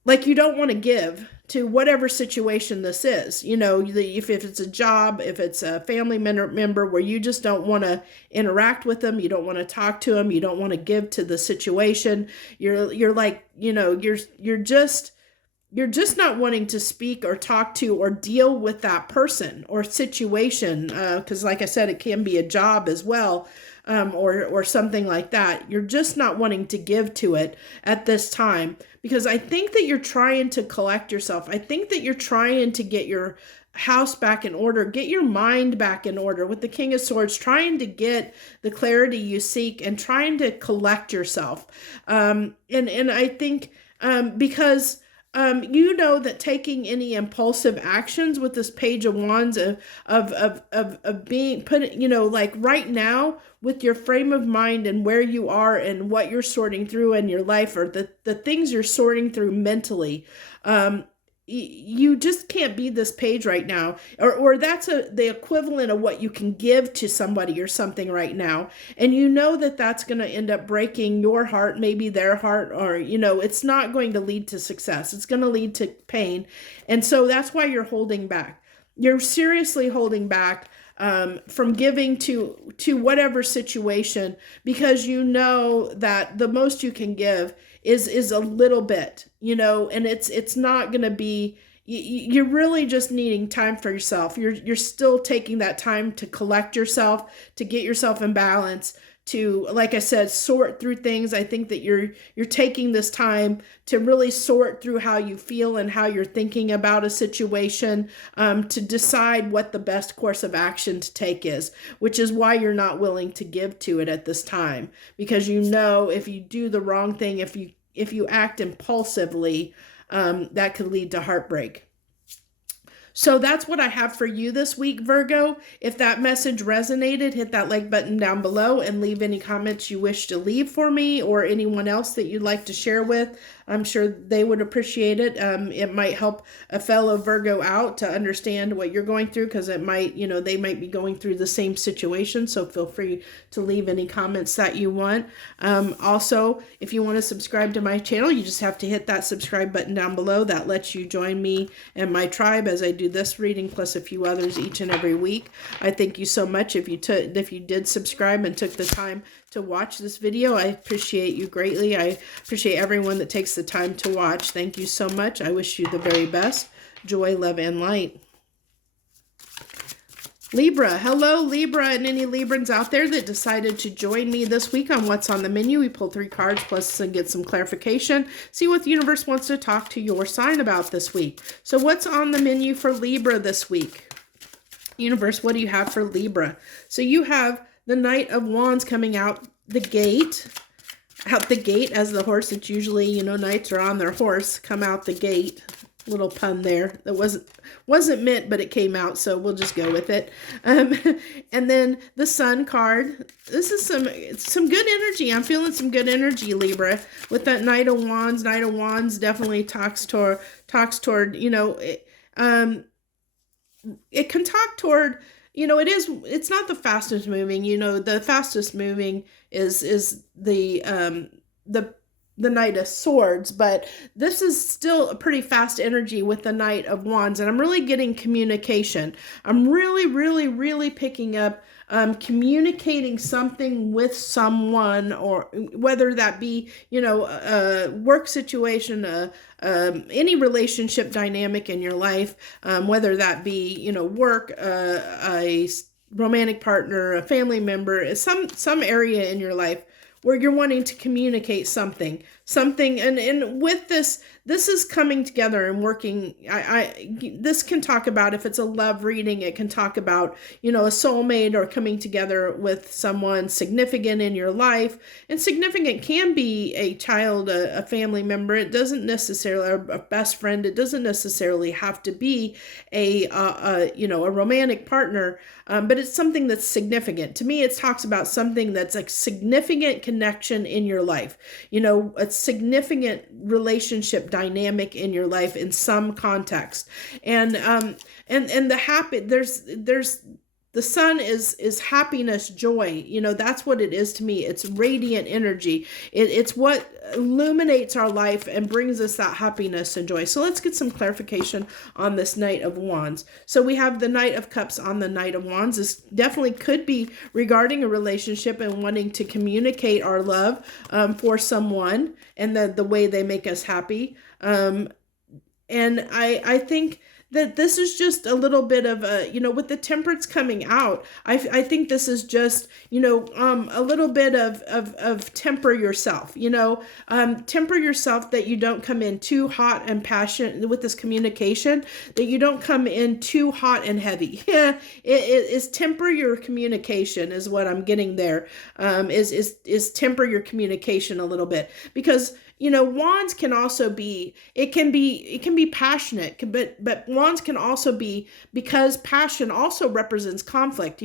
like you don't want to give to whatever situation this is, if it's a job, if it's a family member where you just don't want to interact with them, you don't want to talk to them, you don't want to give to the situation. You're like, you're just not wanting to speak or talk to or deal with that person or situation. Because like I said, it can be a job as well. Or something like that. You're just not wanting to give to it at this time, because I think that you're trying to collect yourself. I think that you're trying to get your house back in order, get your mind back in order with the King of Swords, trying to get the clarity you seek and trying to collect yourself. And I think because that taking any impulsive actions with this Page of Wands of being put, like right now with your frame of mind and where you are and what you're sorting through in your life, or the things you're sorting through mentally, you just can't be this page right now, or that's the equivalent of what you can give to somebody or something right now, and that's going to end up breaking your heart, maybe their heart, or it's not going to lead to success. It's going to lead to pain, and so that's why you're holding back. You're seriously holding back from giving to whatever situation, because that the most you can give is a little bit, and it's not going to be, you're really just needing time for yourself. You're still taking that time to collect yourself, to get yourself in balance, to, like I said, sort through things. I think that you're taking this time to really sort through how you feel and how you're thinking about a situation, to decide what the best course of action to take is, which is why you're not willing to give to it at this time, because if you do the wrong thing, if you act impulsively, that could lead to heartbreak. So that's what I have for you this week, Virgo. If that message resonated, hit that like button down below and leave any comments you wish to leave for me or anyone else that you'd like to share with. I'm sure they would appreciate it. It might help a fellow Virgo out to understand what you're going through, because it might, they might be going through the same situation. So feel free to leave any comments that you want. Also, if you want to subscribe to my channel, you just have to hit that subscribe button down below. That lets you join me and my tribe as I do this reading plus a few others each and every week. I thank you so much if you did subscribe and took the time to watch this video. I appreciate you greatly. I appreciate everyone that takes the time to watch. Thank you so much. I wish you the very best. Joy, love, and light. Libra. Hello, Libra, and any Librans out there that decided to join me this week on What's on the Menu. We pull 3 cards plus and get some clarification. See what the universe wants to talk to your sign about this week. So what's on the menu for Libra this week? Universe, what do you have for Libra? So you have the Knight of Wands coming out the gate. Out the gate as the horse. It's usually, knights are on their horse, come out the gate. Little pun there. That wasn't meant, but it came out, so we'll just go with it. And then the Sun card. This is some good energy. I'm feeling some good energy, Libra, with that Knight of Wands. Knight of Wands definitely talks toward, it can talk toward, it's not the fastest moving. The fastest moving is the Knight of Swords, but this is still a pretty fast energy with the Knight of Wands, and I'm really getting communication. I'm really picking up communicating something with someone, or whether that be, a work situation, any relationship dynamic in your life, whether that be, work, a romantic partner, a family member, some area in your life where you're wanting to communicate something. something, and with this is coming together and working. This can talk about, if it's a love reading, it can talk about, a soulmate or coming together with someone significant in your life. And significant can be a child, a family member. It doesn't necessarily, a best friend. It doesn't necessarily have to be a romantic partner. But it's something that's significant. To me, it talks about something that's like significant connection in your life, a significant relationship dynamic in your life in some context. And the happy, there's the sun is happiness, joy. That's what it is to me. It's radiant energy. It's what illuminates our life and brings us that happiness and joy. So let's get some clarification on this Knight of Wands. So we have the Knight of Cups on the Knight of Wands. This definitely could be regarding a relationship and wanting to communicate our love for someone and the way they make us happy. And I think that this is just a little bit of a, with the Temperance coming out, I think this is just, a little bit of temper yourself, temper yourself, that you don't come in too hot and passionate with this communication, that you don't come in too hot and heavy. Yeah, it is temper your communication is what I'm getting there, is temper your communication a little bit, because wands can also be, it can be passionate, but wands can also be, because passion also represents conflict.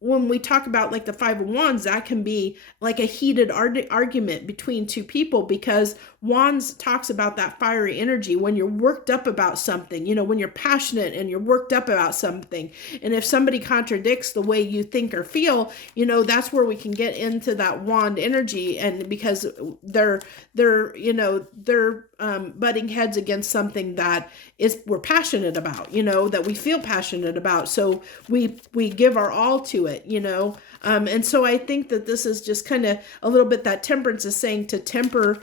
When we talk about like the Five of Wands, that can be like a heated argument between two people, because Wands talks about that fiery energy when you're worked up about something, when you're passionate and you're worked up about something. And if somebody contradicts the way you think or feel, that's where we can get into that wand energy. And because they're butting heads against something that we're passionate about, that we feel passionate about. So we give our all to it, and so I think that this is just kind of a little bit that Temperance is saying, to temper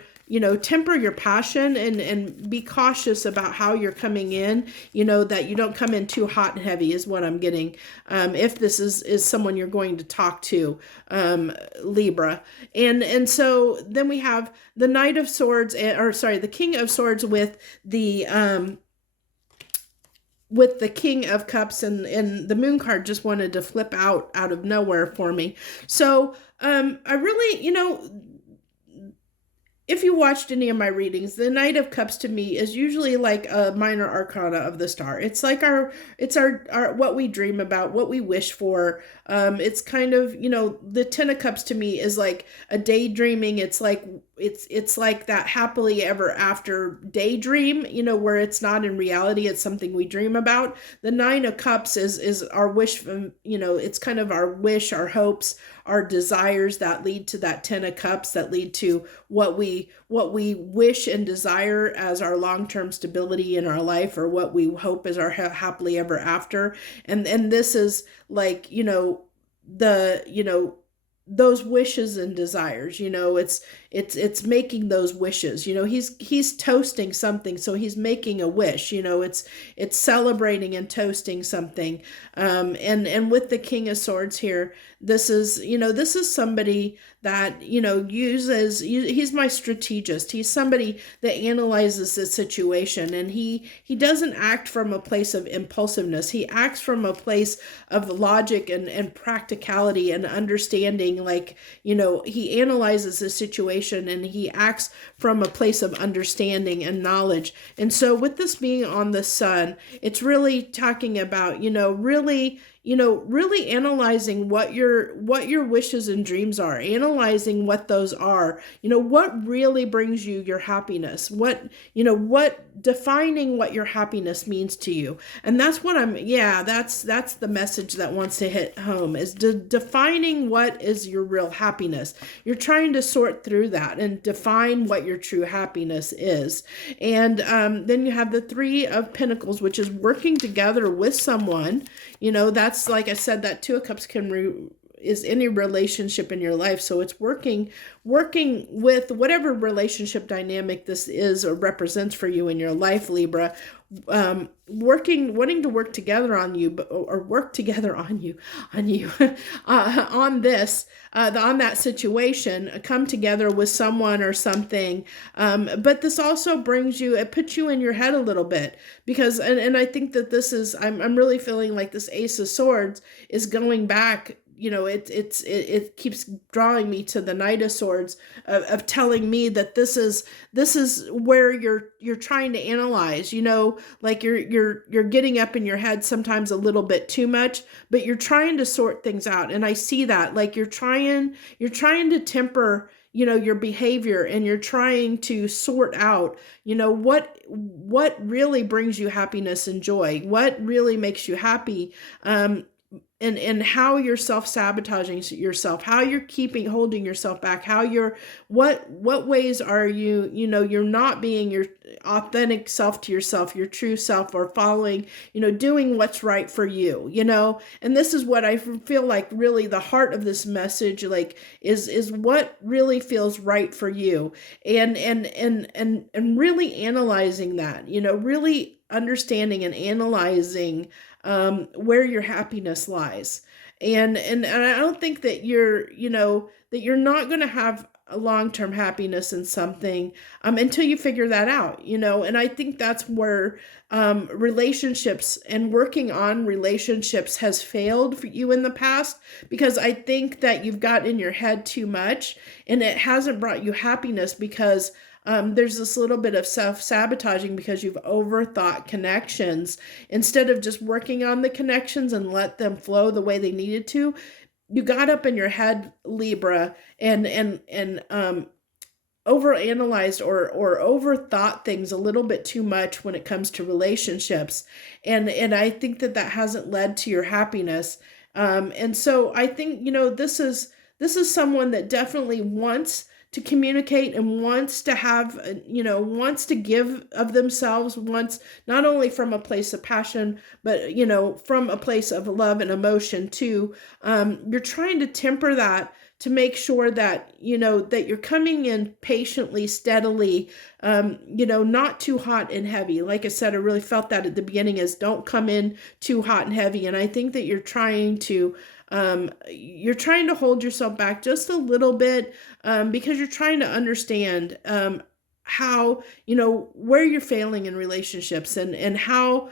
your passion and be cautious about how you're coming in, that you don't come in too hot and heavy is what I'm getting. If this is someone you're going to talk to, Libra. And so then we have the Knight of Swords, the King of Swords with the King of Cups, and the Moon card just wanted to flip out of nowhere for me. So I really, if you watched any of my readings, the Knight of Cups to me is usually like a minor arcana of the star. It's like our what we dream about, what we wish for. It's kind of, the Ten of Cups to me is like a daydreaming. It's like that happily ever after daydream, where it's not in reality, it's something we dream about. The Nine of Cups is our wish from, it's kind of our wish, our hopes, our desires that lead to that Ten of Cups, that lead to what we wish and desire as our long-term stability in our life, or what we hope is our happily ever after. And this is like, those wishes and desires, it's making those wishes, he's toasting something, so he's making a wish, it's celebrating and toasting something. And with the King of Swords here, this is somebody that, he's my strategist. He's somebody that analyzes the situation, and he doesn't act from a place of impulsiveness. He acts from a place of logic and practicality and understanding. Like, he analyzes the situation and he acts from a place of understanding and knowledge. And so with this being on the sun, it's really talking about, really analyzing what your wishes and dreams are, analyzing what those are, what really brings you your happiness, what defining what your happiness means to you. And that's what that's the message that wants to hit home, is defining what is your real happiness. You're trying to sort through that and define what your true happiness is. And then you have the Three of Pentacles, which is working together with someone. That's, like I said, that Two of Cups is any relationship in your life. So it's working with whatever relationship dynamic this is or represents for you in your life, Libra. Wanting to work together on you, or work together on you, on this, on that situation, come together with someone or something. But this also it puts you in your head a little bit, because, and I think that this is, I'm really feeling like this Ace of Swords is going back. It keeps drawing me to the Knight of Swords, of telling me that this is where you're trying to analyze, like you're getting up in your head sometimes a little bit too much, but you're trying to sort things out. And I see that, like you're trying to temper, your behavior, and you're trying to sort out, what really brings you happiness and joy, what really makes you happy, and how you're self-sabotaging yourself, how you're holding yourself back, what ways are you're not being your authentic self to yourself, your true self, or following, doing what's right for you, and this is what I feel like really the heart of this message, like, is what really feels right for you, and really analyzing that, really understanding and analyzing where your happiness lies. And I don't think that you're not going to have a long-term happiness in something until you figure that out, and I think that's where relationships and working on relationships has failed for you in the past, because I think that you've got in your head too much, and it hasn't brought you happiness, because there's this little bit of self-sabotaging because you've overthought connections instead of just working on the connections and let them flow the way they needed to. You got up in your head, Libra, and overanalyzed or overthought things a little bit too much when it comes to relationships, and I think that hasn't led to your happiness. And so I think this is someone that definitely wants to communicate and wants to have, wants to give of themselves, wants not only from a place of passion, but, from a place of love and emotion too. You're trying to temper that to make sure that, that you're coming in patiently, steadily, not too hot and heavy. Like I said, I really felt that at the beginning, is don't come in too hot and heavy. And I think that you're trying to hold yourself back just a little bit, because you're trying to understand, how, where you're failing in relationships, and how,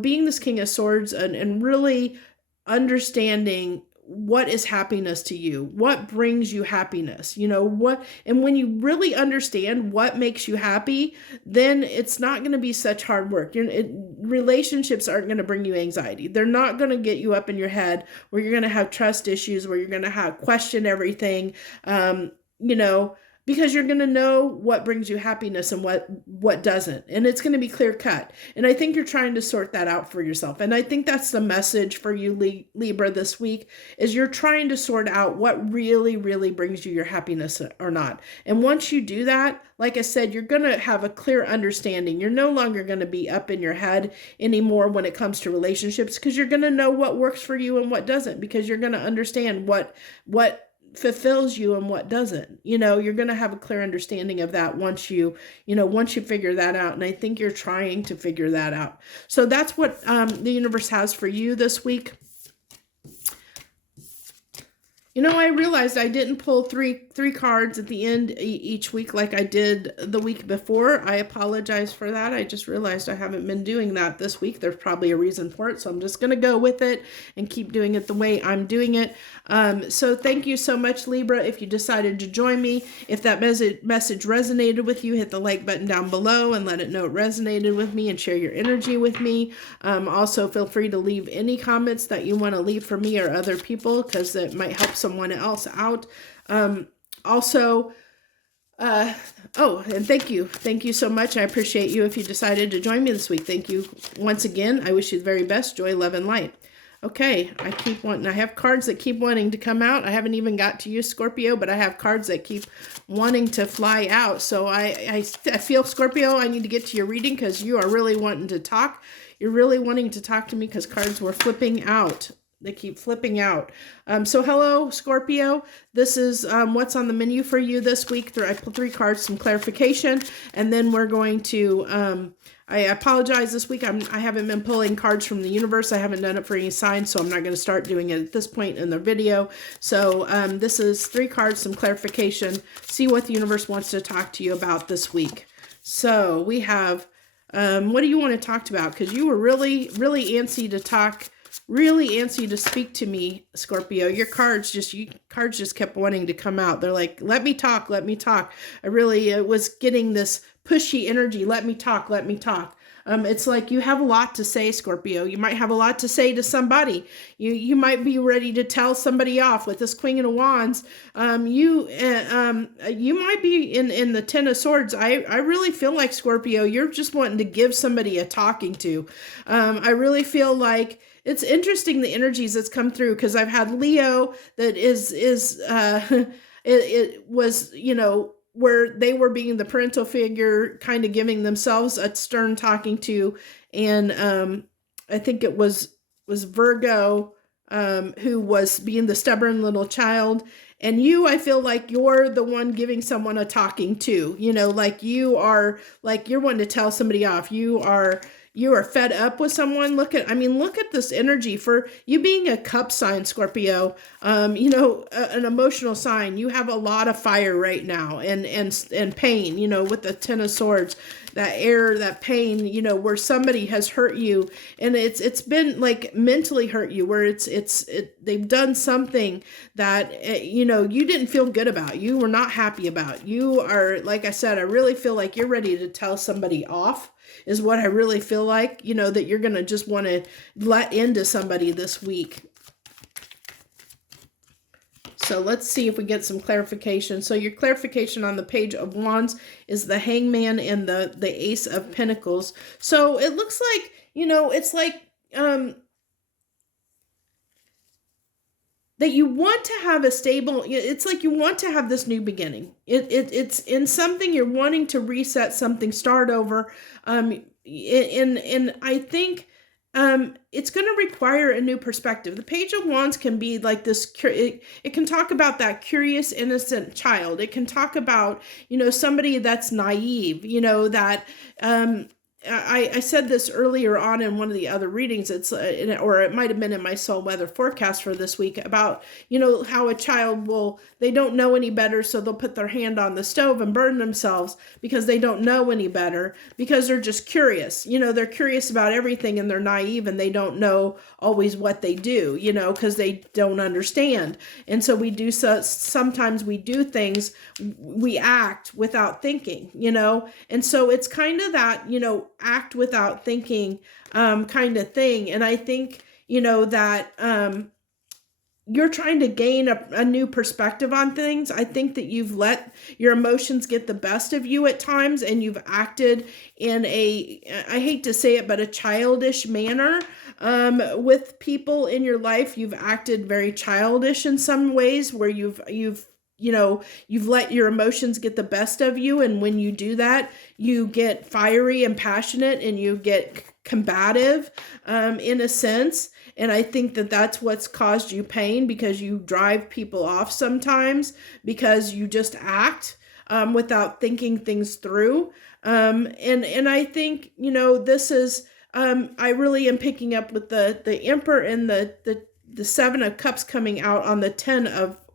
being this King of Swords, and really understanding what is happiness to you, what brings you happiness, and when you really understand what makes you happy, then it's not going to be such hard work. Relationships aren't going to bring you anxiety. They're not going to get you up in your head where you're going to have trust issues, where you're going to question everything, because you're going to know what brings you happiness and what doesn't. And it's going to be clear cut. And I think you're trying to sort that out for yourself. And I think that's the message for you, Libra, this week, is you're trying to sort out what really, really brings you your happiness or not. And once you do that, like I said, you're going to have a clear understanding. You're no longer going to be up in your head anymore when it comes to relationships, because you're going to know what works for you and what doesn't, because you're going to understand what fulfills you and what doesn't. You're going to have a clear understanding of that once you figure that out. And I think you're trying to figure that out. So that's what the universe has for you this week. I realized I didn't pull three cards at the end each week like I did the week before. I apologize for that. I just realized I haven't been doing that this week. There's probably a reason for it, so I'm just going to go with it and keep doing it the way I'm doing it. So thank you so much, Libra. If you decided to join me, if that message resonated with you, hit the like button down below and let it know it resonated with me, and share your energy with me. Also, feel free to leave any comments that you want to leave for me or other people, because it might help someone else out. And thank you so much. I appreciate you if you decided to join me this week. Thank you once again. I wish you the very best. Joy, love, and light. Okay, I have cards that keep wanting to come out. I haven't even got to you, Scorpio, but I have cards that keep wanting to fly out. So I feel, Scorpio, I need to get to your reading, because you are really wanting to talk. You're really wanting to talk to me, because cards were flipping out. They keep flipping out. So hello, Scorpio. This is what's on the menu for you this week. I pulled 3 cards, some clarification, and then we're going to, I apologize this week. I haven't been pulling cards from the universe. I haven't done it for any signs, so I'm not going to start doing it at this point in the video. So this is 3 cards, some clarification. See what the universe wants to talk to you about this week. So we have, what do you want to talk about? Because you were really, really antsy to talk. Really antsy to speak to me, Scorpio. Your cards just kept wanting to come out. They're like, let me talk, let me talk. I really was getting this pushy energy. Let me talk, let me talk. It's like you have a lot to say, Scorpio. You might have a lot to say to somebody. You might be ready to tell somebody off with this Queen of Wands. You might be in the Ten of Swords. I really feel like, Scorpio, you're just wanting to give somebody a talking to. I really feel like it's interesting the energies that's come through, because I've had Leo that it was, you know, where they were being the parental figure, kind of giving themselves a stern talking to. And I think it was Virgo who was being the stubborn little child. And you, I feel like you're the one giving someone a talking to, you know, like you are, like you're wanting to tell somebody off. You are fed up with someone. Look at this energy for you being a cup sign, Scorpio. You know, an emotional sign. You have a lot of fire right now and pain, you know, with the Ten of Swords, that air, that pain, you know, where somebody has hurt you, and it's been like mentally hurt you, where they've done something that, you know, you didn't feel good about. You were not happy about. You are, like I said, I really feel like you're ready to tell somebody off, is what I really feel like, you know, that you're going to just want to let into somebody this week. So let's see if we get some clarification. So your clarification on the Page of Wands is the Hangman and the Ace of Pentacles. So it looks like, you know, it's like that you want to have a stable, it's like you want to have this new beginning. It's in something you're wanting to reset something, start over. And I think it's going to require a new perspective. The Page of Wands can be like this, it can talk about that curious, innocent child. It can talk about, you know, somebody that's naive, you know, that, I said this earlier on in one of the other readings, it's or it might have been in my soul weather forecast for this week, about, you know, how a child they don't know any better, so they'll put their hand on the stove and burn themselves because they don't know any better, because they're just curious. You know, they're curious about everything, and they're naive, and they don't know always what they do, you know, because they don't understand. And so sometimes we do things, we act without thinking, you know. And so it's kind of that, you know, act without thinking kind of thing. And I think, you know, that you're trying to gain a new perspective on things. I think that you've let your emotions get the best of you at times, and you've acted in I hate to say it, but a childish manner with people in your life. You've acted very childish in some ways, where you've let your emotions get the best of you. And when you do that, you get fiery and passionate, and you get combative in a sense. And I think that that's what's caused you pain, because you drive people off sometimes because you just act without thinking things through. And I think, you know, this is, I really am picking up with the Emperor and the Seven of Cups coming out on the Ten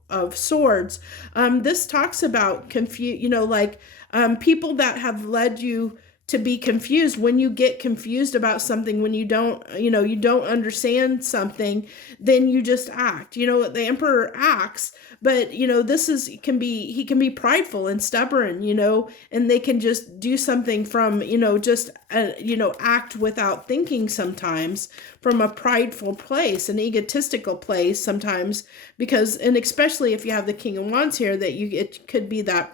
of Swords. This talks about people that have led you to be confused. When you get confused about something, when you don't understand something, then you just act. You know, the Emperor acts, but, you know, he can be prideful and stubborn, you know, and they can just do something from, you know, just, act without thinking sometimes, from a prideful place, an egotistical place sometimes, because, and especially if you have the King of Wands here, it could be that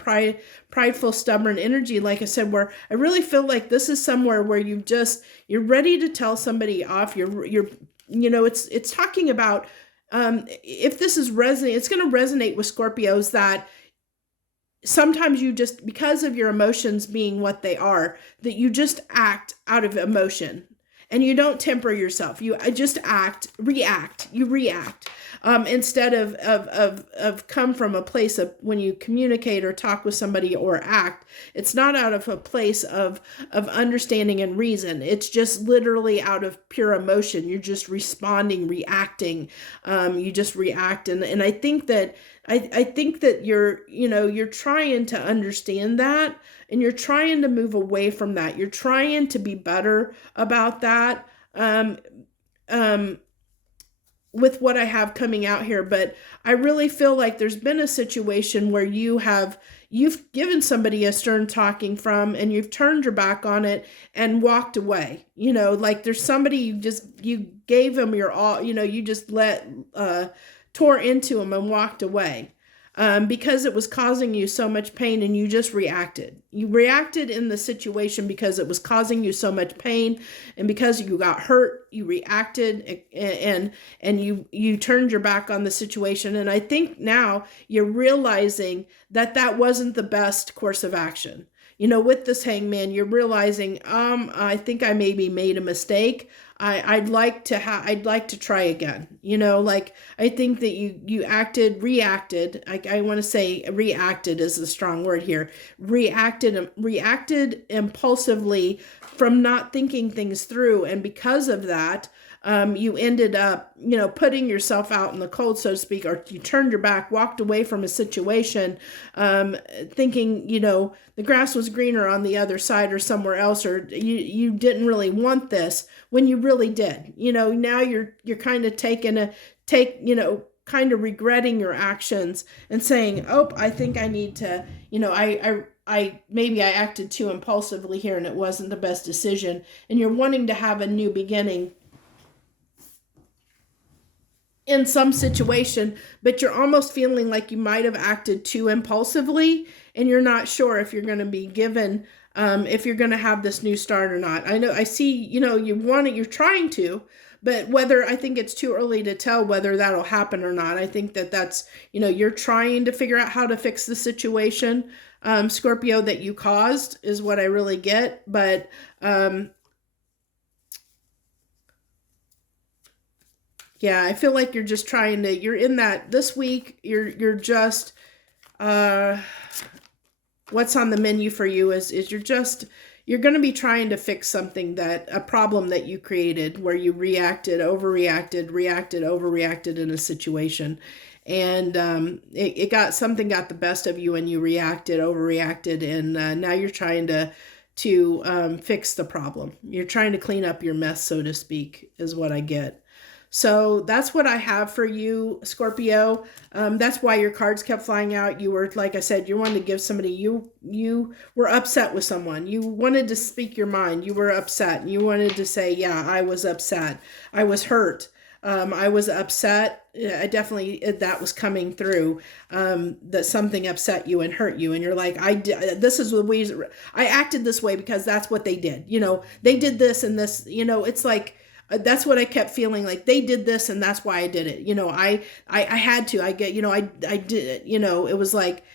prideful, stubborn energy, like I said, where I really feel like this is somewhere where you're ready to tell somebody off. It's talking about, if this is it's going to resonate with Scorpios, that sometimes you just, because of your emotions being what they are, that you just act out of emotion. and you don't temper yourself. You just react. You react. Instead of come from a place of, when you communicate or talk with somebody or act, it's not out of a place of understanding and reason. It's just literally out of pure emotion. You're just responding, reacting. You just react. And I think that you're trying to understand that, and you're trying to move away from that. You're trying to be better about that. With what I have coming out here, but I really feel like there's been a situation where you've given somebody a stern talking from, and you've turned your back on it and walked away. Like there's somebody you gave them your all, you just tore into them and walked away. Because it was causing you so much pain, and you just reacted. You reacted in the situation because it was causing you so much pain, and because you got hurt, you reacted, and you turned your back on the situation. And I think now you're realizing that wasn't the best course of action. With this Hangman, you're realizing, I think I maybe made a mistake. I'd like to try again. Like I think that you reacted. I want to say reacted is a strong word here. Reacted impulsively from not thinking things through, and because of that, you ended up, putting yourself out in the cold, so to speak, or you turned your back, walked away from a situation, thinking, the grass was greener on the other side or somewhere else, or you didn't really want this when you really did. Now you're kind of kind of regretting your actions and saying, oh, I think I need to, maybe I acted too impulsively here and it wasn't the best decision. And you're wanting to have a new beginning in some situation, but you're almost feeling like you might have acted too impulsively, and you're not sure if you're going to be given, if you're going to have this new start or not. I see, you're trying to, but I think it's too early to tell whether that'll happen or not. I think that's, you're trying to figure out how to fix the situation, Scorpio, that you caused, is what I really get. But, yeah, I feel like you're just you're in that this week. You're just, what's on the menu for you is you're going to be trying to fix a problem that you created, where you overreacted in a situation. And, something got the best of you, and you overreacted. And, now you're trying to fix the problem. You're trying to clean up your mess, so to speak, is what I get. So that's what I have for you, Scorpio. That's why your cards kept flying out. You were, like I said, you wanted to give somebody, you were upset with someone. You wanted to speak your mind. You were upset, and you wanted to say, yeah, I was upset. I was hurt. I was upset. I definitely, that was coming through, that something upset you and hurt you. And you're like, this is the reason I acted this way, because that's what they did. They did this and this, it's like, that's what I kept feeling like. They did this, and that's why I did it. I had to. I did it. It was like,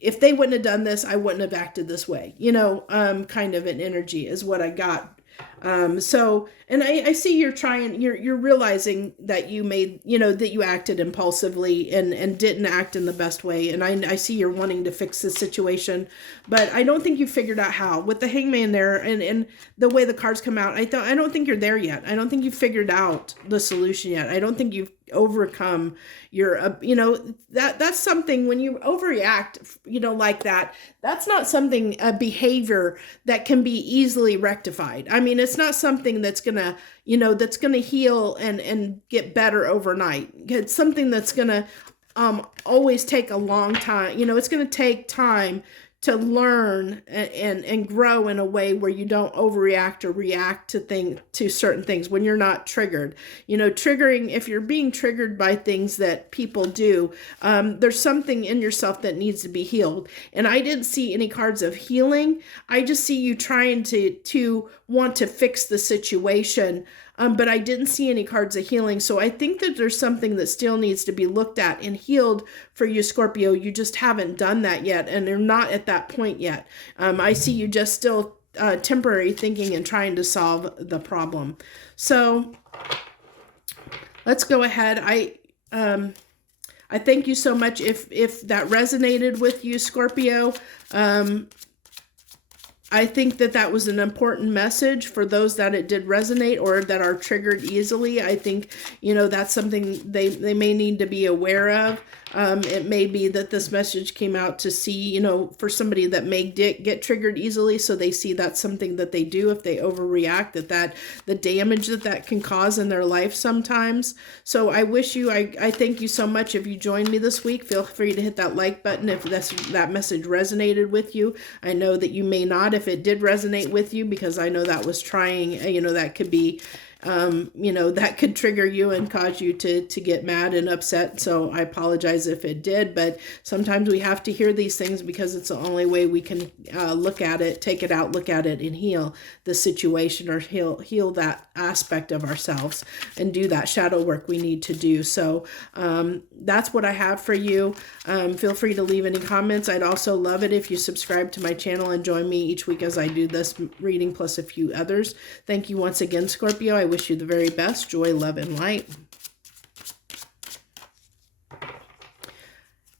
if they wouldn't have done this, I wouldn't have acted this way. Kind of an energy is what I got. And I see you're realizing that you made, that you acted impulsively and didn't act in the best way. And I see you're wanting to fix this situation, but I don't think you figured out how. With the Hangman there and the way the cards come out, I don't think you're there yet. I don't think you've figured out the solution yet. I don't think you've overcome your, that's something when you overreact, like that's not something, a behavior that can be easily rectified. I mean, it's not something that's gonna heal and get better overnight. It's something that's gonna always take a long time. It's gonna take time to learn and grow in a way where you don't overreact or react to certain things when you're not triggered. Triggering, if you're being triggered by things that people do, there's something in yourself that needs to be healed. And I didn't see any cards of healing. I just see you trying to want to fix the situation. But I didn't see any cards of healing. So I think that there's something that still needs to be looked at and healed for you, Scorpio. You just haven't done that yet, and they're not at that point yet. I see you just still temporary thinking and trying to solve the problem. So let's go ahead. I thank you so much if that resonated with you, Scorpio. I think that was an important message for those that it did resonate or that are triggered easily. I think, that's something they may need to be aware of. It may be that this message came out to see, for somebody that may get triggered easily. So they see that's something that they do if they overreact, that the damage that can cause in their life sometimes. So I wish you, I thank you so much. If you joined me this week, feel free to hit that like button if that message resonated with you. I know that you may not if it did resonate with you, because I know that was trying, that could be, that could trigger you and cause you to get mad and upset. So I apologize if it did, but sometimes we have to hear these things because it's the only way we can look at it, take it out, look at it, and heal the situation, or heal that aspect of ourselves and do that shadow work we need to do. So that's what I have for you. Feel free to leave any comments. I'd also love it if you subscribe to my channel and join me each week as I do this reading plus a few others. Thank you once again, Scorpio. I wish you the very best. Joy, love, and light.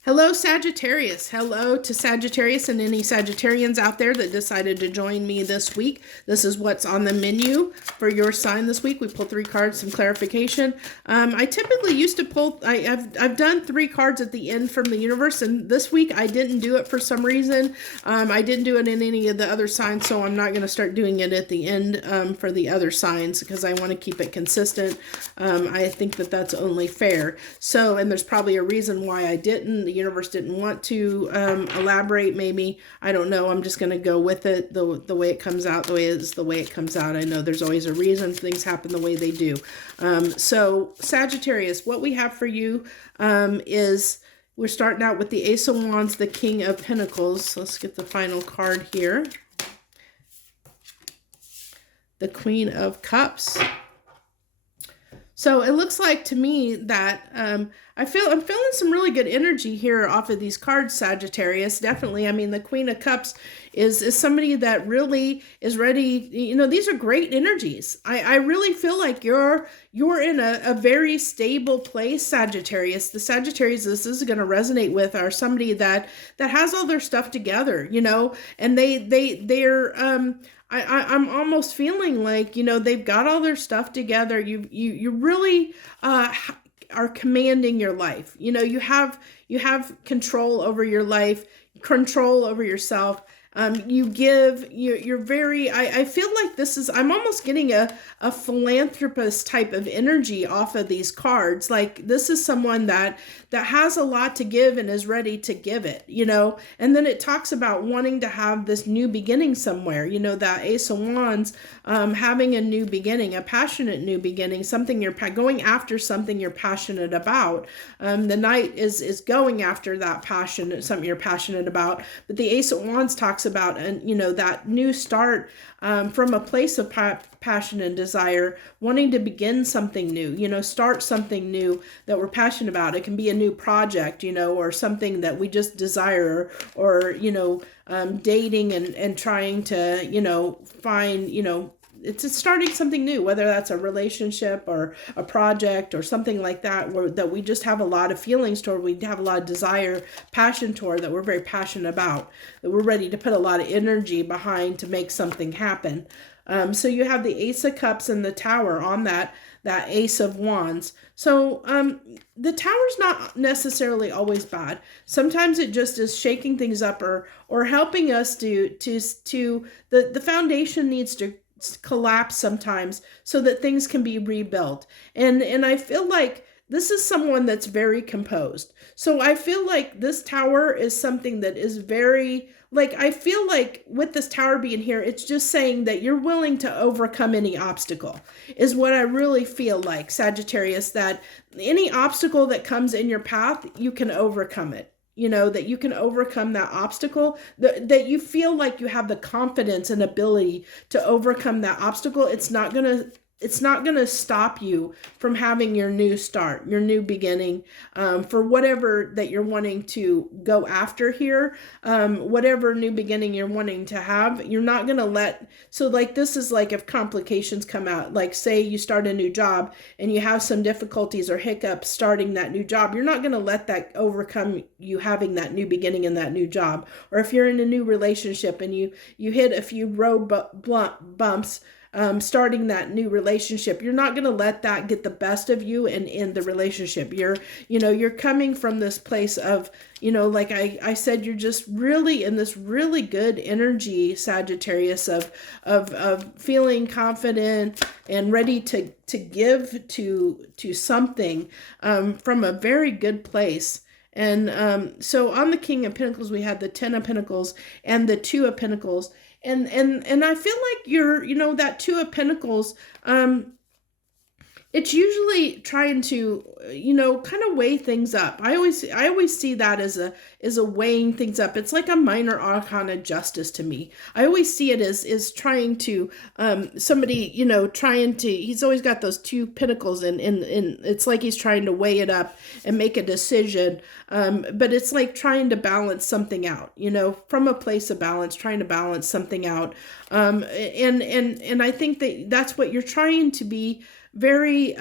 Hello, Sagittarius. Hello to Sagittarius and any Sagittarians out there that decided to join me this week. This is what's on the menu for your sign this week. We pulled 3 cards, some clarification. I typically used to pull, I've done 3 cards at the end from the universe, and this week I didn't do it for some reason. I didn't do it in any of the other signs, so I'm not going to start doing it at the end for the other signs because I want to keep it consistent. I think that's only fair. So, and there's probably a reason why I didn't. The universe didn't want to elaborate, maybe. I don't know. I'm just going to go with it the way it comes out, the way it comes out. I know there's always a reason things happen the way they do. So Sagittarius, what we have for you is we're starting out with the Ace of Wands, the King of Pentacles. Let's get the final card here. The Queen of Cups. So it looks like to me that I'm feeling some really good energy here off of these cards, Sagittarius. Definitely. I mean, the Queen of Cups is somebody that really is ready. These are great energies. I really feel like you're in a very stable place, Sagittarius. The Sagittarius this is going to resonate with are somebody that has all their stuff together, and they're I'm almost feeling like, they've got all their stuff together. You really are commanding your life. You have control over your life, control over yourself. You're very, I feel like I'm almost getting a philanthropist type of energy off of these cards. Like this is someone that has a lot to give and is ready to give it, and then it talks about wanting to have this new beginning somewhere, that Ace of Wands, having a new beginning, a passionate new beginning, something you're going after, something you're passionate about. The Knight is going after that passion, something you're passionate about, but the Ace of Wands talks about, and that new start from a place of passion and desire, wanting to begin something new, start something new that we're passionate about. It can be a new project, or something that we just desire, or dating and trying to, find, it's starting something new, whether that's a relationship or a project or something like that, that we just have a lot of feelings toward, we have a lot of desire, passion toward, that we're very passionate about, that we're ready to put a lot of energy behind to make something happen. So you have the Ace of Cups and the Tower on that Ace of Wands. So the Tower's not necessarily always bad. Sometimes it just is shaking things up or helping us to the foundation needs to collapse sometimes so that things can be rebuilt. And I feel like this is someone that's very composed. So I feel like this Tower is something that is very, I feel like with this Tower being here, it's just saying that you're willing to overcome any obstacle is what I really feel like, Sagittarius, that any obstacle that comes in your path, you can overcome it. That you can overcome that obstacle, that you feel like you have the confidence and ability to overcome that obstacle. It's not going to it's not going to stop you from having your new start, your new beginning, for whatever that you're wanting to go after here, whatever new beginning you're wanting to have. You're not going to let, so like this is like if complications come out, like say you start a new job and you have some difficulties or hiccups starting that new job, you're not going to let that overcome you having that new beginning in that new job. Or if you're in a new relationship and you hit a few road bumps, starting that new relationship, you're not going to let that get the best of you and in the relationship. You're coming from this place of, like I said, you're just really in this really good energy, Sagittarius, of feeling confident and ready to give to something, from a very good place. And so on the King of Pentacles, we had the Ten of Pentacles and the Two of Pentacles. And I feel like you're, that Two of Pentacles, it's usually trying to, kind of weigh things up. I always see that as a weighing things up. It's like a minor arcana justice to me. I always see it as trying to, somebody, he's always got those two pentacles and it's like he's trying to weigh it up and make a decision. But it's like trying to balance something out, from a place of balance, trying to balance something out. And I think that's what you're trying to be, very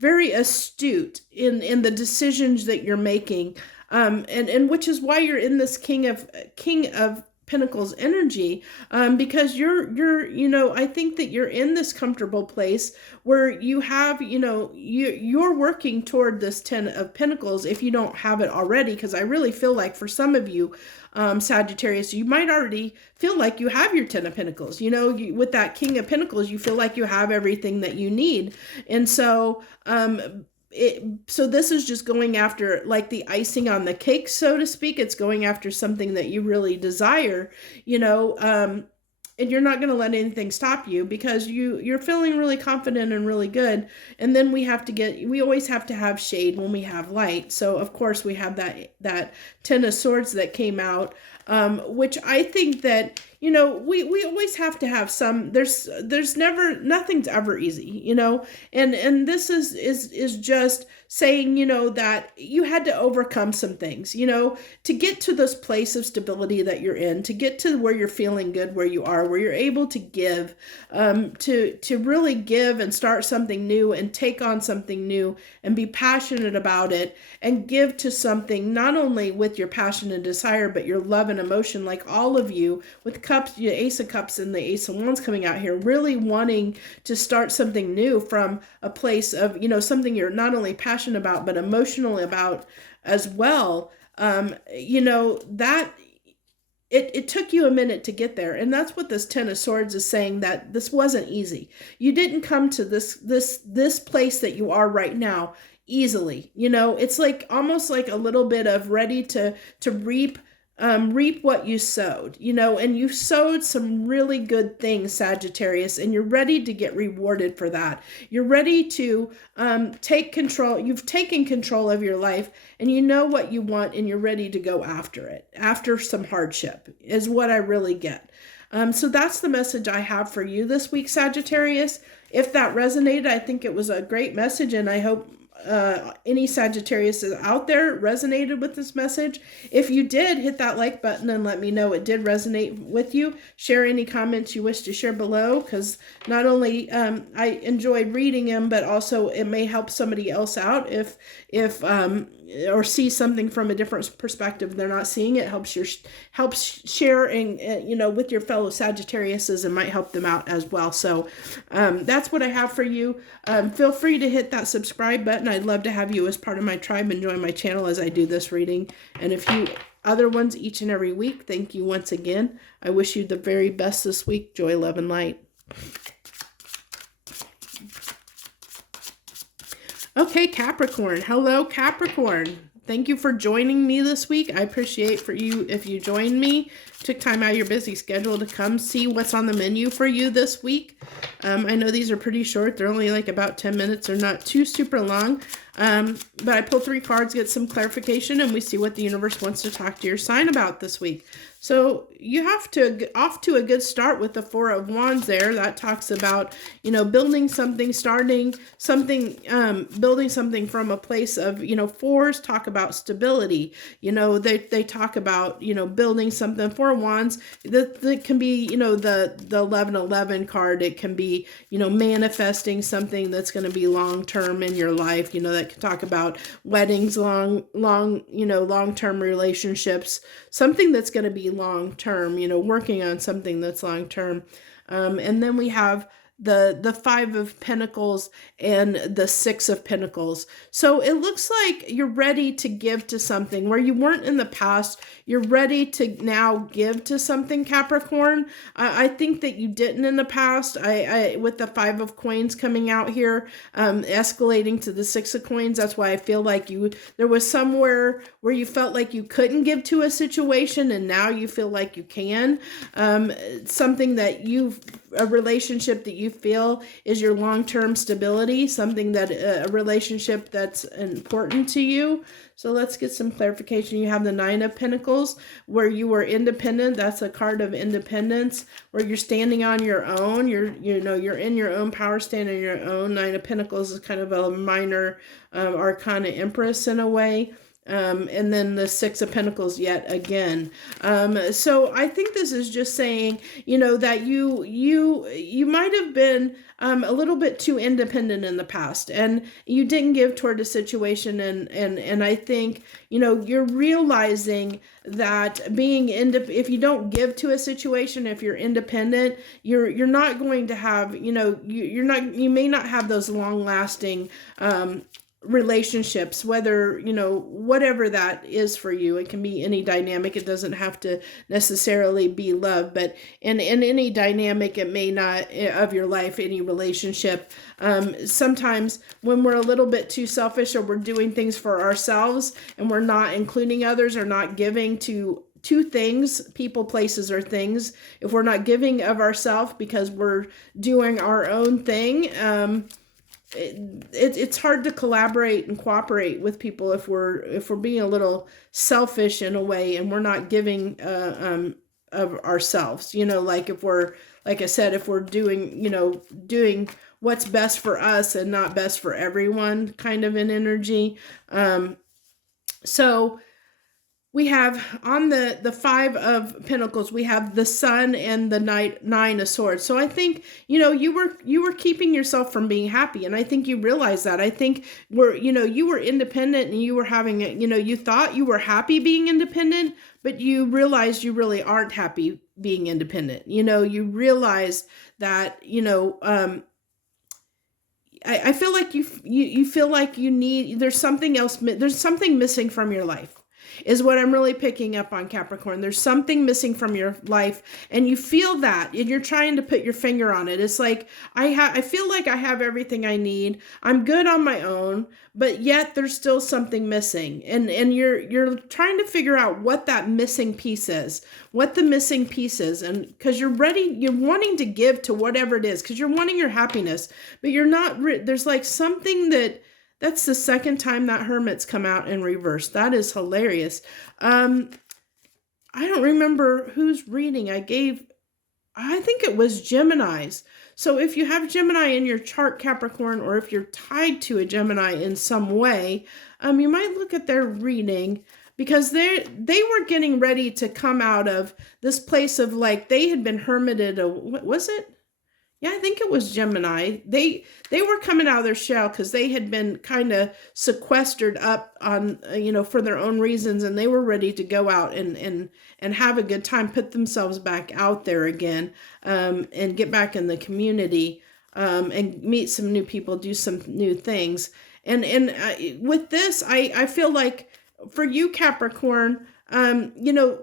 very astute in the decisions that you're making, and which is why you're in this King of Pentacles energy, because you're I think that you're in this comfortable place where you have, you're working toward this Ten of Pentacles if you don't have it already, because I really feel like for some of you, Sagittarius, you might already feel like you have your Ten of Pentacles. With that King of Pentacles, you feel like you have everything that you need. And so, so this is just going after like the icing on the cake, so to speak. It's going after something that you really desire, and you're not going to let anything stop you because you're feeling really confident and really good. And then we always have to have shade when we have light. So of course we have that Ten of Swords that came out, which I think that, we always have to have some, nothing's ever easy, and this is just saying, that you had to overcome some things, to get to this place of stability that you're in, to get to where you're feeling good, where you are, where you're able to give, to really give and start something new and take on something new and be passionate about it and give to something, not only with your passion and desire, but your love and emotion, like all of you with Cups, the Ace of Cups and the Ace of Wands coming out here, really wanting to start something new from a place of, something you're not only passionate about, but emotionally about as well. That it took you a minute to get there. And that's what this Ten of Swords is saying, that this wasn't easy. You didn't come to this place that you are right now easily. It's like almost like a little bit of ready to reap what you sowed, and you sowed some really good things, Sagittarius, and you're ready to get rewarded for that. You're ready to take control. You've taken control of your life and you know what you want and you're ready to go after it, after some hardship is what I really get. So that's the message I have for you this week, Sagittarius. If that resonated, I think it was a great message, and I hope any Sagittarius out there resonated with this message. If you did, hit that like button and let me know it did resonate with you. Share any comments you wish to share below, because not only I enjoyed reading them, but also it may help somebody else out if or see something from a different perspective they're not seeing. It helps sharing with your fellow Sagittariuses, and might help them out as well. So that's what I have for you. Feel free to hit that subscribe button. I'd love to have you as part of my tribe and join my channel as I do this reading, and a few other ones each and every week. Thank you once again. I wish you the very best this week. Joy, love, and light. Okay, Capricorn. Hello, Capricorn. Thank you for joining me this week. I appreciate for you if you joined me, took time out of your busy schedule to come see what's on the menu for you this week. I know these are pretty short. They're only like about 10 minutes. They're not too super long. But I pull 3 cards, get some clarification, and we see what the universe wants to talk to your sign about this week. So you have to off to a good start with the 4 of Wands there. That talks about, you know, building something, starting something, building something from a place of, you know, 4s talk about stability. You know, they talk about, you know, building something. 4 of Wands, that can be, you know, the 1111 card. It can be, you know, manifesting something that's going to be long-term in your life. You know, that can talk about weddings, long-term relationships, something that's going to be long-term, you know, working on something that's long-term. And then we have the 5 of Pentacles and the 6 of Pentacles. So it looks like you're ready to give to something where you weren't in the past. You're ready to now give to something, Capricorn. I think that you didn't in the past. I with the 5 of Coins coming out here, escalating to the 6 of Coins. That's why I feel like there was somewhere where you felt like you couldn't give to a situation, and now you feel like you can. Something that a relationship that you feel is your long-term stability, something that a relationship that's important to you. So let's get some clarification. You have the 9 of Pentacles, where you were independent. That's a card of independence, where you're standing on your own. You're in your own power, standing on your own. 9 of Pentacles is kind of a minor arcana empress in a way. And then the 6 of Pentacles yet again. So I think this is just saying, you know, that you might have been a little bit too independent in the past, and you didn't give toward a situation, and I think, you know, you're realizing that if you don't give to a situation, if you're independent, you're not going to have, you know, you may not have those long-lasting relationships, whether, you know, whatever that is for you. It can be any dynamic. It doesn't have to necessarily be love, but in any dynamic, it may not, of your life, any relationship. Sometimes when we're a little bit too selfish, or we're doing things for ourselves and we're not including others, or not giving to things, people, places, or things, if we're not giving of ourselves because we're doing our own thing, it's hard to collaborate and cooperate with people if we're being a little selfish in a way, and we're not giving of ourselves. You know, like if we're, like I said, if we're doing what's best for us and not best for everyone, kind of an energy. So we have on the 5 of Pentacles, we have the Sun and the 9 of Swords. So I think, you know, you were keeping yourself from being happy, and I think you realize that. I think you were independent, and you were having it. You know, you thought you were happy being independent, but you realized you really aren't happy being independent. You know, you realize that, you know, I feel like you feel like you need, there's something else, there's something missing from your life, is what I'm really picking up on, Capricorn. There's something missing from your life, and you feel that, and you're trying to put your finger on it. It's like, I feel like I have everything I need. I'm good on my own, but yet there's still something missing. And you're trying to figure out what that missing piece is, what the missing piece is. And because you're wanting to give to whatever it is, because you're wanting your happiness, but you're not, there's like something that's the second time that Hermit's come out in reverse. That is hilarious. I don't remember whose reading I gave. I think it was Gemini's. So if you have Gemini in your chart, Capricorn, or if you're tied to a Gemini in some way, you might look at their reading, because they were getting ready to come out of this place of, like, they had been hermited. What was it? Yeah, I think it was Gemini. They were coming out of their shell because they had been kind of sequestered up on, you know, for their own reasons, and they were ready to go out and have a good time, put themselves back out there again, and get back in the community, and meet some new people, do some new things. And with this, I feel like for you, Capricorn, you know,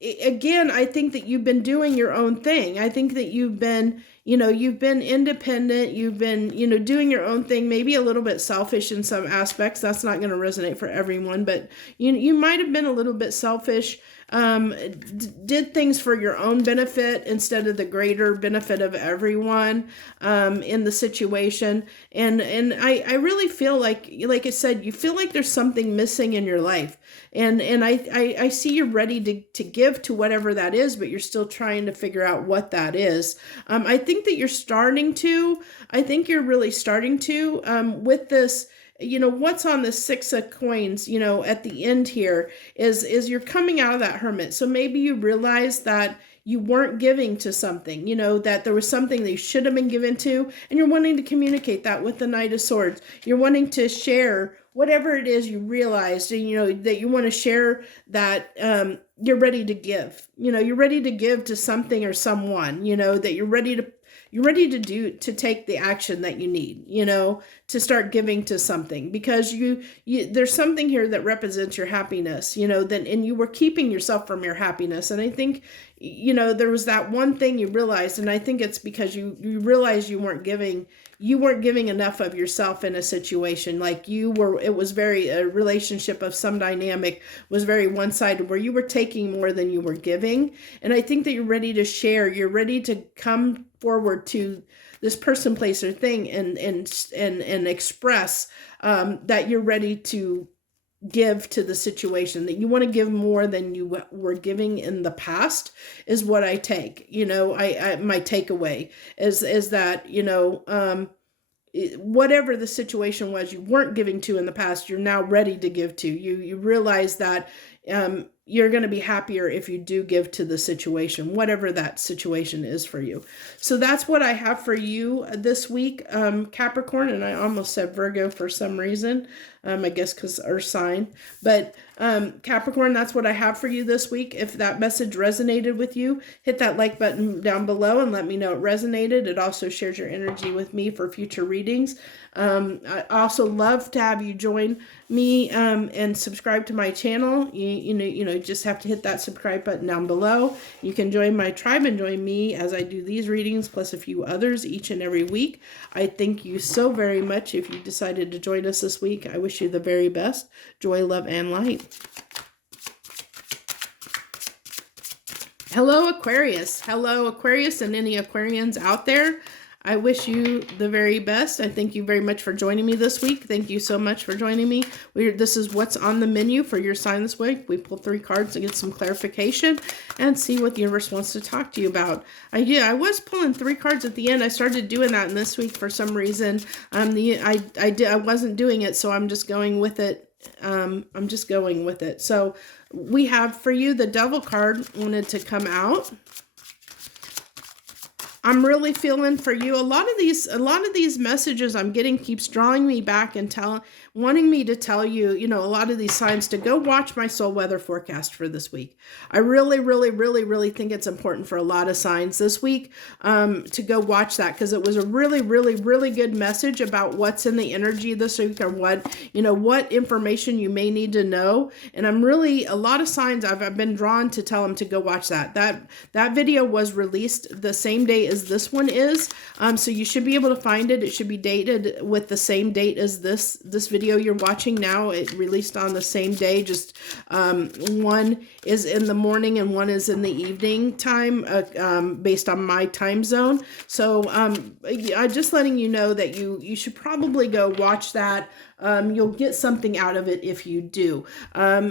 again, I think that you've been doing your own thing. I think that you've been independent. You've been, doing your own thing, maybe a little bit selfish in some aspects. That's not going to resonate for everyone, but you might have been a little bit selfish, did things for your own benefit instead of the greater benefit of everyone in the situation. And I really feel like I said, you feel like there's something missing in your life. And I see you're ready to give to whatever that is, but you're still trying to figure out what that is. I think that you're really starting to with this. What's on the Six of Coins, at the end here is you're coming out of that hermit. So maybe you realize that you weren't giving to something, that there was something that you should have been given to, and you're wanting to communicate that with the Knight of Swords. You're wanting to share whatever it is you realized, and, that you want to share that you're ready to give. You're ready to give to something or someone, that you're ready to take the action that you need, to start giving to something, because you there's something here that represents your happiness, and you were keeping yourself from your happiness. And I think, there was that one thing you realized, and I think it's because you realized you weren't giving enough of yourself in a situation. Like it was a relationship of some dynamic was very one-sided, where you were taking more than you were giving. And I think that you're ready to share, you're ready to come forward to this person, place, or thing and express that you're ready to give to the situation, that you want to give more than you were giving in the past, is what I take. My takeaway is that, whatever the situation was you weren't giving to in the past, you're now ready to give to. You realize that you're going to be happier if you do give to the situation, whatever that situation is for you. So that's what I have for you this week, Capricorn. And I almost said Virgo for some reason, I guess because Earth sign. But Capricorn, that's what I have for you this week. If that message resonated with you, hit that like button down below and let me know it resonated. It also shares your energy with me for future readings. I also love to have you join me and subscribe to my channel. You just have to hit that subscribe button down below. You can join my tribe and join me as I do these readings plus a few others each and every week. I thank you so very much if you decided to join us this week. I wish you the very best. Joy, love, and light. Hello, Aquarius. Hello, Aquarius, and any Aquarians out there. I wish you the very best. I thank you very much for joining me this week. Thank you so much for joining me. This is what's on the menu for your sign this week. We pull 3 cards to get some clarification and see what the universe wants to talk to you about. I was pulling 3 cards at the end. I started doing that, and this week for some reason I wasn't doing it, so I'm just going with it. So we have for you the Devil card wanted to come out. I'm really feeling for you. A lot of these messages I'm getting keeps drawing me back and wanting me to tell you, a lot of these signs to go watch my soul weather forecast for this week. I really, really, really, really think it's important for a lot of signs this week to go watch that, because it was a really, really, really good message about what's in the energy this week, or what information you may need to know. And a lot of signs I've been drawn to tell them to go watch that. That video was released the same day as this one is. So you should be able to find it. It should be dated with the same date as this video you're watching now. It released on the same day, just one is in the morning and one is in the evening time, based on my time zone. So I'm just letting you know that you should probably go watch that. You'll get something out of it if you do.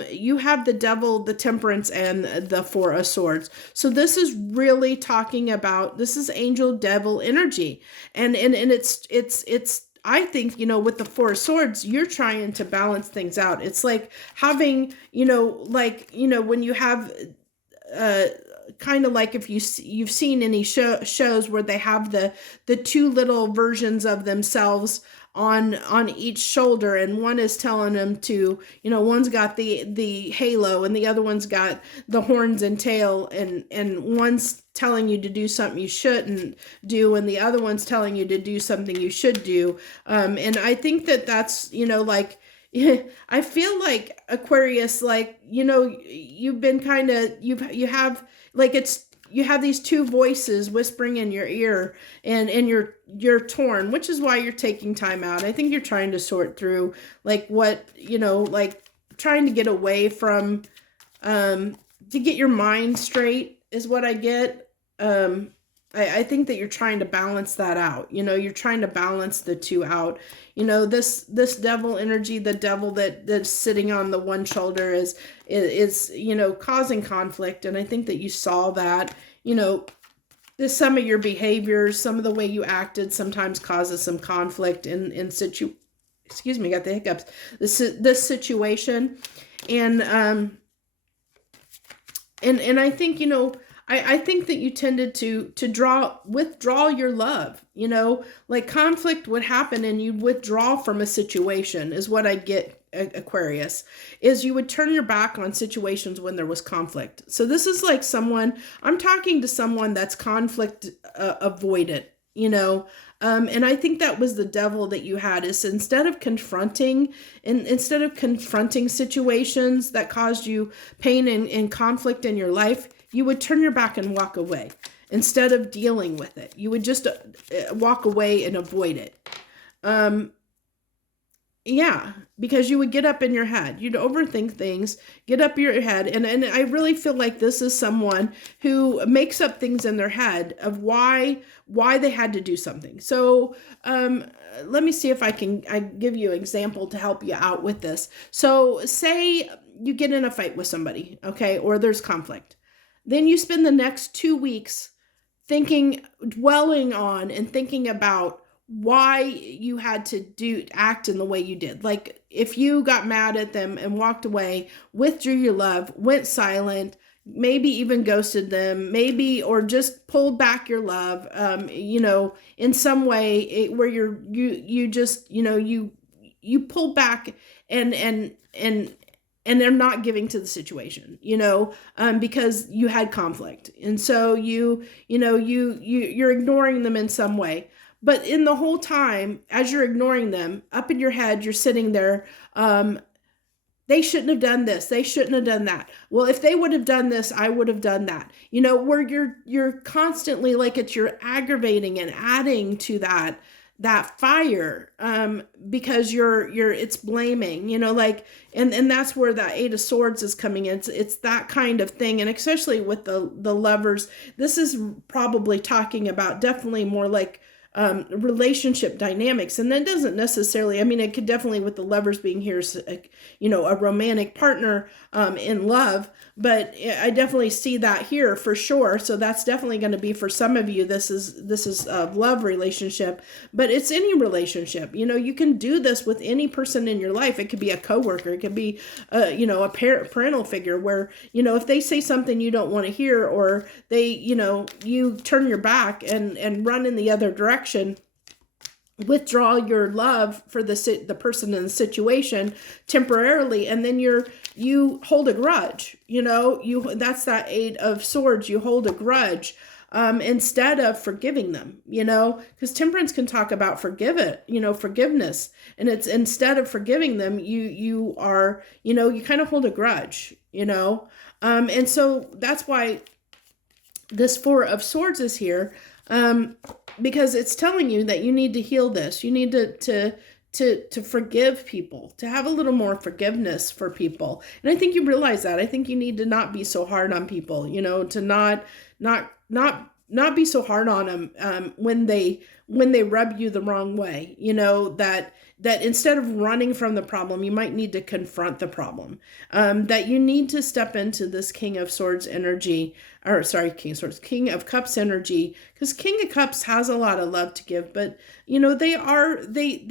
You have the Devil, the Temperance, and the Four of Swords. So this is really talking about, this is angel devil energy. And it's I think, with the Four of Swords, you're trying to balance things out. It's like having, when you have, kind of like if you've seen any shows where they have the 2 little versions of themselves on each shoulder, and one is telling them to, one's got the halo and the other one's got the horns and tail, and one's telling you to do something you shouldn't do, and the other one's telling you to do something you should do. And I think that's, I feel like Aquarius, you've been kind of, you have these 2 voices whispering in your ear, and you're torn, which is why you're taking time out. I think you're trying to sort through trying to get away from to get your mind straight is what I get. I think that you're trying to balance that out. You know, you're trying to balance the two out. You know, this devil energy, the devil that's sitting on the one shoulder is, you know, causing conflict. And I think that you saw that, you know, some of your behaviors, some of the way you acted sometimes causes some conflict in excuse me, got the hiccups. This situation. And I think, you know, I think that you tended to withdraw your love, you know, like conflict would happen and you'd withdraw from a situation is what I get, Aquarius, is you would turn your back on situations when there was conflict. So this is like I'm talking to someone that's conflict avoidant, you know, and I think that was the devil that you had, is instead of confronting situations that caused you pain and conflict in your life, you would turn your back and walk away instead of dealing with it. You would just walk away and avoid it. Yeah, because you would get up in your head. You'd overthink things, get up your head. And I really feel like this is someone who makes up things in their head of why they had to do something. So let me see if I give you an example to help you out with this. So say you get in a fight with somebody, okay, or there's conflict. Then you spend the next 2 weeks dwelling on and thinking about why you had to act in the way you did. Like if you got mad at them and walked away, withdrew your love, went silent, maybe even ghosted them, maybe, or just pulled back your love, you know, in some way where you just, you know, you pull back and they're not giving to the situation, you know, because you had conflict. And so you're ignoring them in some way. But in the whole time, as you're ignoring them, up in your head, you're sitting there, they shouldn't have done this. They shouldn't have done that. Well, if they would have done this, I would have done that. You know, where you're constantly like you're aggravating and adding to that fire, because it's blaming, you know, like, and that's where that Eight of Swords is coming in. It's that kind of thing. And especially with the lovers, this is probably talking about definitely more like relationship dynamics. And that doesn't necessarily, I mean, it could definitely, with the lovers being here, you know, a romantic partner in love, but I definitely see that here for sure. So that's definitely going to be, for some of you, this is a love relationship, but it's any relationship. You know, you can do this with any person in your life. It could be a coworker. It could be, you know, a parental figure where, you know, if they say something you don't want to hear, or they, you know, you turn your back and run in the other direction, withdraw your love for the person in the situation temporarily, and then you hold a grudge, you know, that's that Eight of Swords. You hold a grudge instead of forgiving them, you know, because Temperance can talk about forgiveness, and it's instead of forgiving them, you are, you know, you kind of hold a grudge, you know, and so that's why this Four of Swords is here, because it's telling you that you need to heal this. You need to forgive people, to have a little more forgiveness for people. And I think you realize that. I think you need to not be so hard on people, you know, to not be so hard on them when they rub you the wrong way, you know, that instead of running from the problem, you might need to confront the problem, that you need to step into this King of Swords energy, or sorry, King of Cups energy, because King of Cups has a lot of love to give, but, you know, they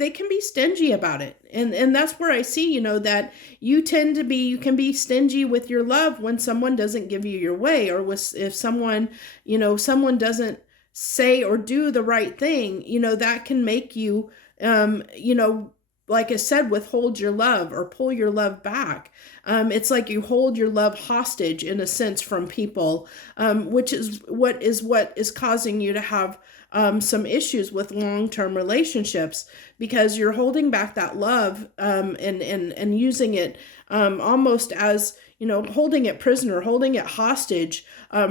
can be stingy about it. And that's where I see, you know, that you can be stingy with your love when someone doesn't give you your way, or if someone, you know, someone doesn't say or do the right thing, you know, that can make you, you know, like I said, withhold your love or pull your love back. It's like you hold your love hostage in a sense from people, which is what is causing you to have some issues with long-term relationships, because you're holding back that love and using it almost as, holding it prisoner, holding it hostage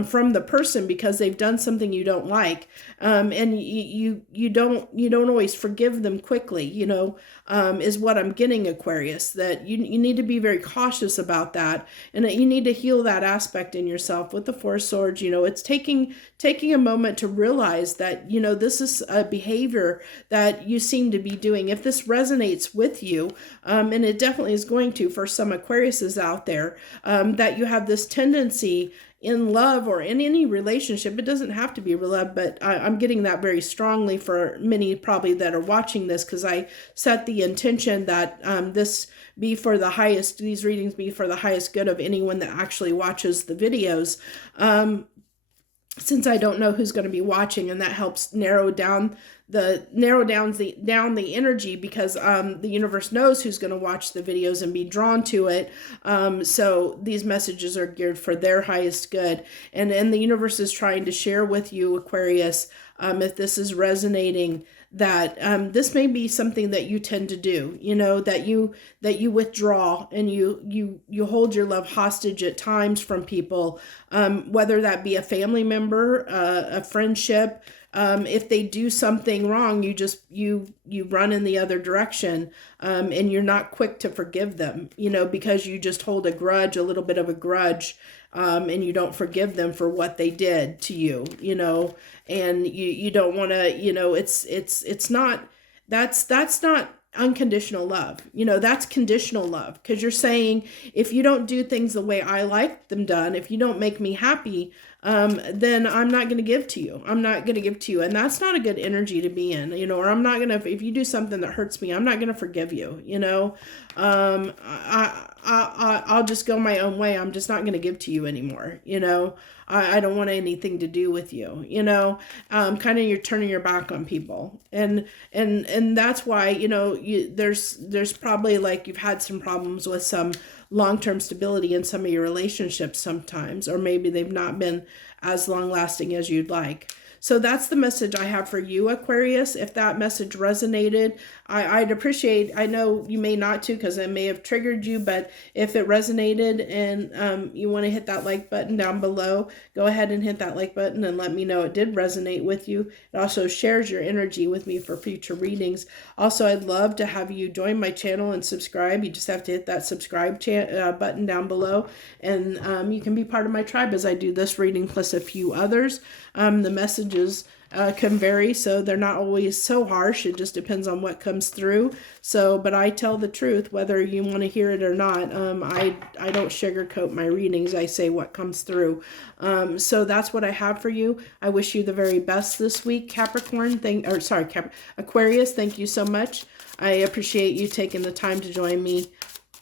from the person because they've done something you don't like. And you don't always forgive them quickly, is what I'm getting, Aquarius, that you need to be very cautious about that. And that you need to heal that aspect in yourself with the Four of Swords. It's taking a moment to realize that, this is a behavior that you seem to be doing. If this resonates with you, and it definitely is going to for some Aquariuses out there, that you have this tendency in love or in any relationship. It doesn't have to be love, but I'm getting that very strongly for many probably that are watching this, because I set the intention that these readings be for the highest good of anyone that actually watches the videos. Since I don't know who's going to be watching, and that helps narrow down the energy, because the universe knows who's going to watch the videos and be drawn to it. So these messages are geared for their highest good, and the universe is trying to share with you, Aquarius, if this is resonating, that this may be something that you tend to do, that you withdraw and you hold your love hostage at times from people, whether that be a family member, a friendship. If they do something wrong, you run in the other direction, and you're not quick to forgive them, because you just hold a little bit of a grudge, and you don't forgive them for what they did to you, and you don't want to, that's not unconditional love. That's conditional love, because you're saying, if you don't do things the way I like them done, if you don't make me happy, then I'm not going to give to you. I'm not going to give to you. And that's not a good energy to be in, or I'm not going to, if you do something that hurts me, I'm not going to forgive you, I'll just go my own way. I'm just not going to give to you anymore. I don't want anything to do with you, kind of you're turning your back on people. And that's why, there's probably, like, you've had some problems with some long-term stability in some of your relationships sometimes, or maybe they've not been as long-lasting as you'd like. So that's the message I have for you, Aquarius. If that message resonated, I'd appreciate, I know you may not to, because it may have triggered you, but if it resonated and you want to hit that like button down below, go ahead and hit that like button and let me know it did resonate with you. It also shares your energy with me for future readings. Also, I'd love to have you join my channel and subscribe. You just have to hit that subscribe button down below, and you can be part of my tribe as I do this reading plus a few others. The messages can vary, so they're not always so harsh. It just depends on what comes through. So, but I tell the truth, whether you want to hear it or not. I don't sugarcoat my readings. I say what comes through. So that's what I have for you. I wish you the very best this week, Capricorn. Aquarius. Thank you so much. I appreciate you taking the time to join me.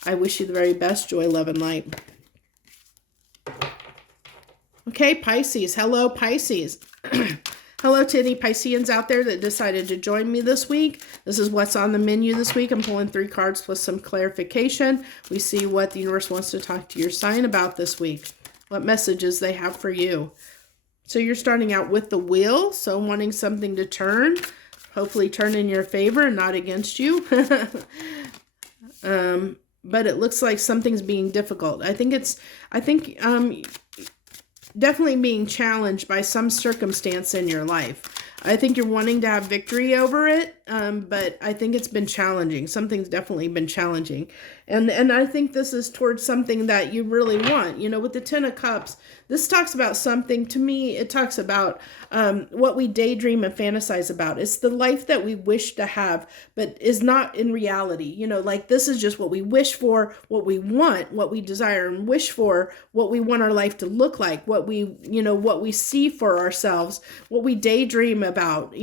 I wish you the very best. Joy, love, and light. Okay, Pisces. Hello, Pisces. Hello to any Pisceans out there that decided to join me this week. This is what's on the menu this week. I'm pulling 3 cards plus some clarification. We see what the universe wants to talk to your sign about this week. What messages they have for you. So you're starting out with the Wheel, so wanting something to turn. Hopefully turn in your favor and not against you. But it looks like something's being difficult. I think definitely being challenged by some circumstance in your life. I think you're wanting to have victory over it, but I think it's been challenging. Something's definitely been challenging. And I think this is towards something that you really want. With the Ten of Cups, this talks about something, to me, it talks about what we daydream and fantasize about. It's the life that we wish to have, but is not in reality. Like, this is just what we wish for, what we want, what we desire and wish for, what we want our life to look like, what we see for ourselves, what we daydream about,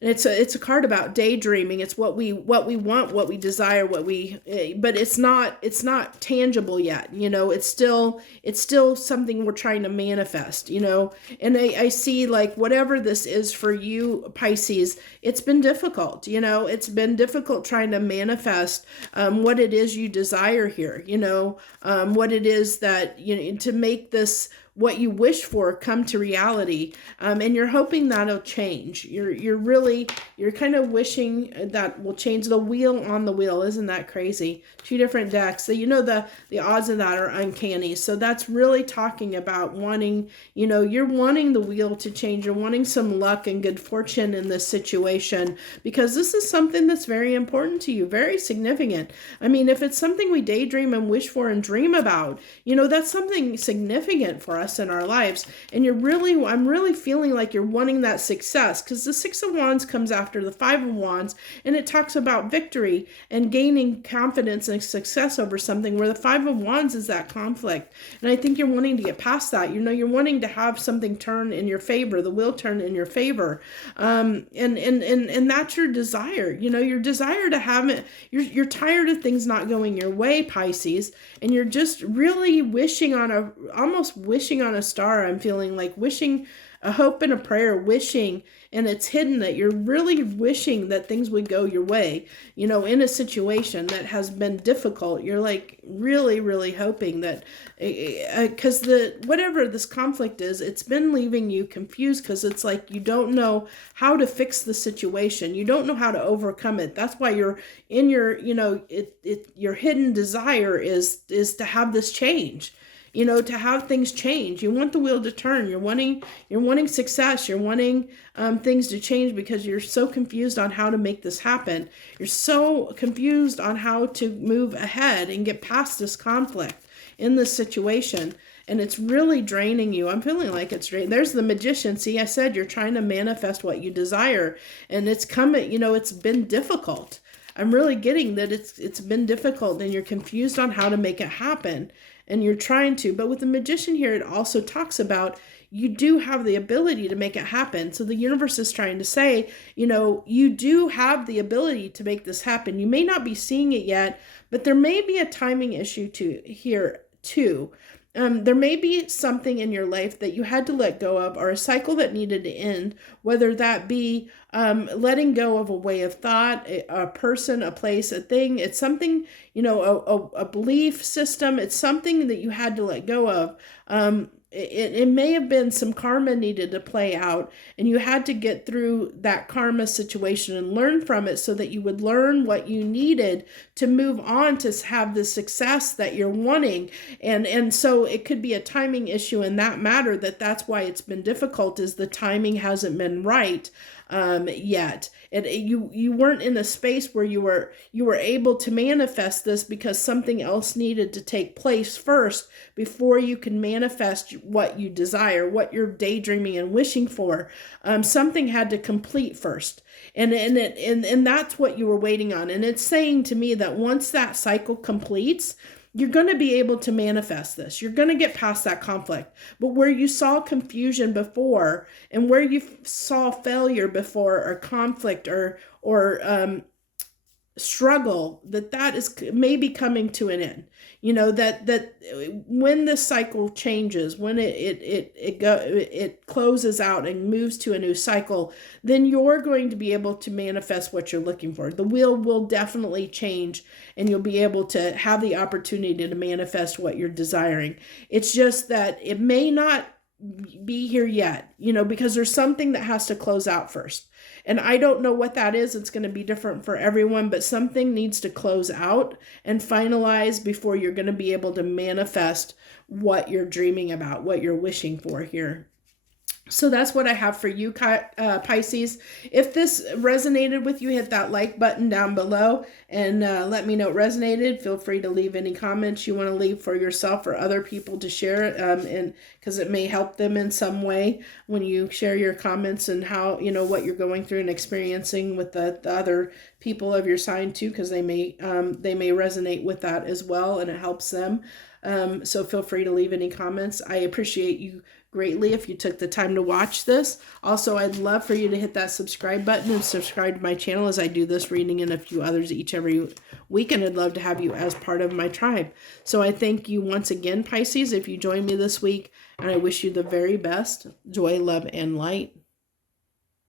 It's a card about daydreaming. It's what we want, what we desire, but it's not tangible yet. It's still something we're trying to manifest, and I see, like, whatever this is for you, Pisces, it's been difficult, it's been difficult trying to manifest, what it is you desire here, what it is that, to make this what you wish for come to reality, and you're hoping that'll change. You're kind of wishing that will change. The wheel on the wheel, isn't that crazy? 2 different decks. So the odds of that are uncanny. So that's really talking about wanting, you're wanting the wheel to change. You're wanting some luck and good fortune in this situation, because this is something that's very important to you, very significant. I mean, if it's something we daydream and wish for and dream about, that's something significant for us in our lives. And I'm really feeling like you're wanting that success, because the 6 of Wands comes after the 5 of Wands, and it talks about victory and gaining confidence and success over something, where the 5 of Wands is that conflict. And I think you're wanting to get past that. You're wanting to have something turn in your favor, the wheel turn in your favor. And that's your desire. Your desire to have it. You're tired of things not going your way, Pisces, and you're just really almost wishing on a star. I'm feeling like wishing a hope and a prayer, wishing, and it's hidden that you're really wishing that things would go your way, in a situation that has been difficult. You're like really, really hoping that, because whatever this conflict is, it's been leaving you confused, because it's like you don't know how to fix the situation. You don't know how to overcome it. That's why you're in your, your hidden desire is to have this change. To have things change. You want the wheel to turn. You're wanting success. You're wanting things to change, because you're so confused on how to make this happen. You're so confused on how to move ahead and get past this conflict in this situation. And it's really draining you. I'm feeling like it's draining. There's the Magician. See, I said you're trying to manifest what you desire, and it's coming. It's been difficult. I'm really getting that it's been difficult, and you're confused on how to make it happen. And you're trying to, but with the Magician here, it also talks about you do have the ability to make it happen. So the universe is trying to say, you do have the ability to make this happen. You may not be seeing it yet, but there may be a timing issue here too. There may be something in your life that you had to let go of, or a cycle that needed to end, whether that be letting go of a way of thought, a person, a place, a thing. It's something, a belief system. It's something that you had to let go of. It may have been some karma needed to play out, and you had to get through that karma situation and learn from it, so that you would learn what you needed to move on to have the success that you're wanting. And so it could be a timing issue in that matter, that's why it's been difficult, is the timing hasn't been right yet. And you weren't in a space where you were able to manifest this, because something else needed to take place first before you can manifest what you desire, what you're daydreaming and wishing for. Something had to complete first. And that's what you were waiting on. And it's saying to me that once that cycle completes, you're going to be able to manifest this. You're going to get past that conflict. But where you saw confusion before, and where you saw failure before, or conflict, or struggle, that is maybe coming to an end. That when the cycle changes, when it closes out and moves to a new cycle, then you're going to be able to manifest what you're looking for. The wheel will definitely change, and you'll be able to have the opportunity to manifest what you're desiring. It's just that it may not be here yet, because there's something that has to close out first. And I don't know what that is. It's going to be different for everyone, but something needs to close out and finalize before you're going to be able to manifest what you're dreaming about, what you're wishing for here. So that's what I have for you, Pisces. If this resonated with you, hit that like button down below and let me know it resonated. Feel free to leave any comments you want to leave for yourself or other people to share, and because it may help them in some way when you share your comments and how, what you're going through and experiencing with the other people of your sign too, because they may resonate with that as well, and it helps them. So feel free to leave any comments. I appreciate you greatly if you took the time to watch this. Also, I'd love for you to hit that subscribe button and subscribe to my channel, as I do this reading and a few others every week, and I'd love to have you as part of my tribe. So I thank you once again, Pisces, if you joined me this week, and I wish you the very best. Joy, love, and light.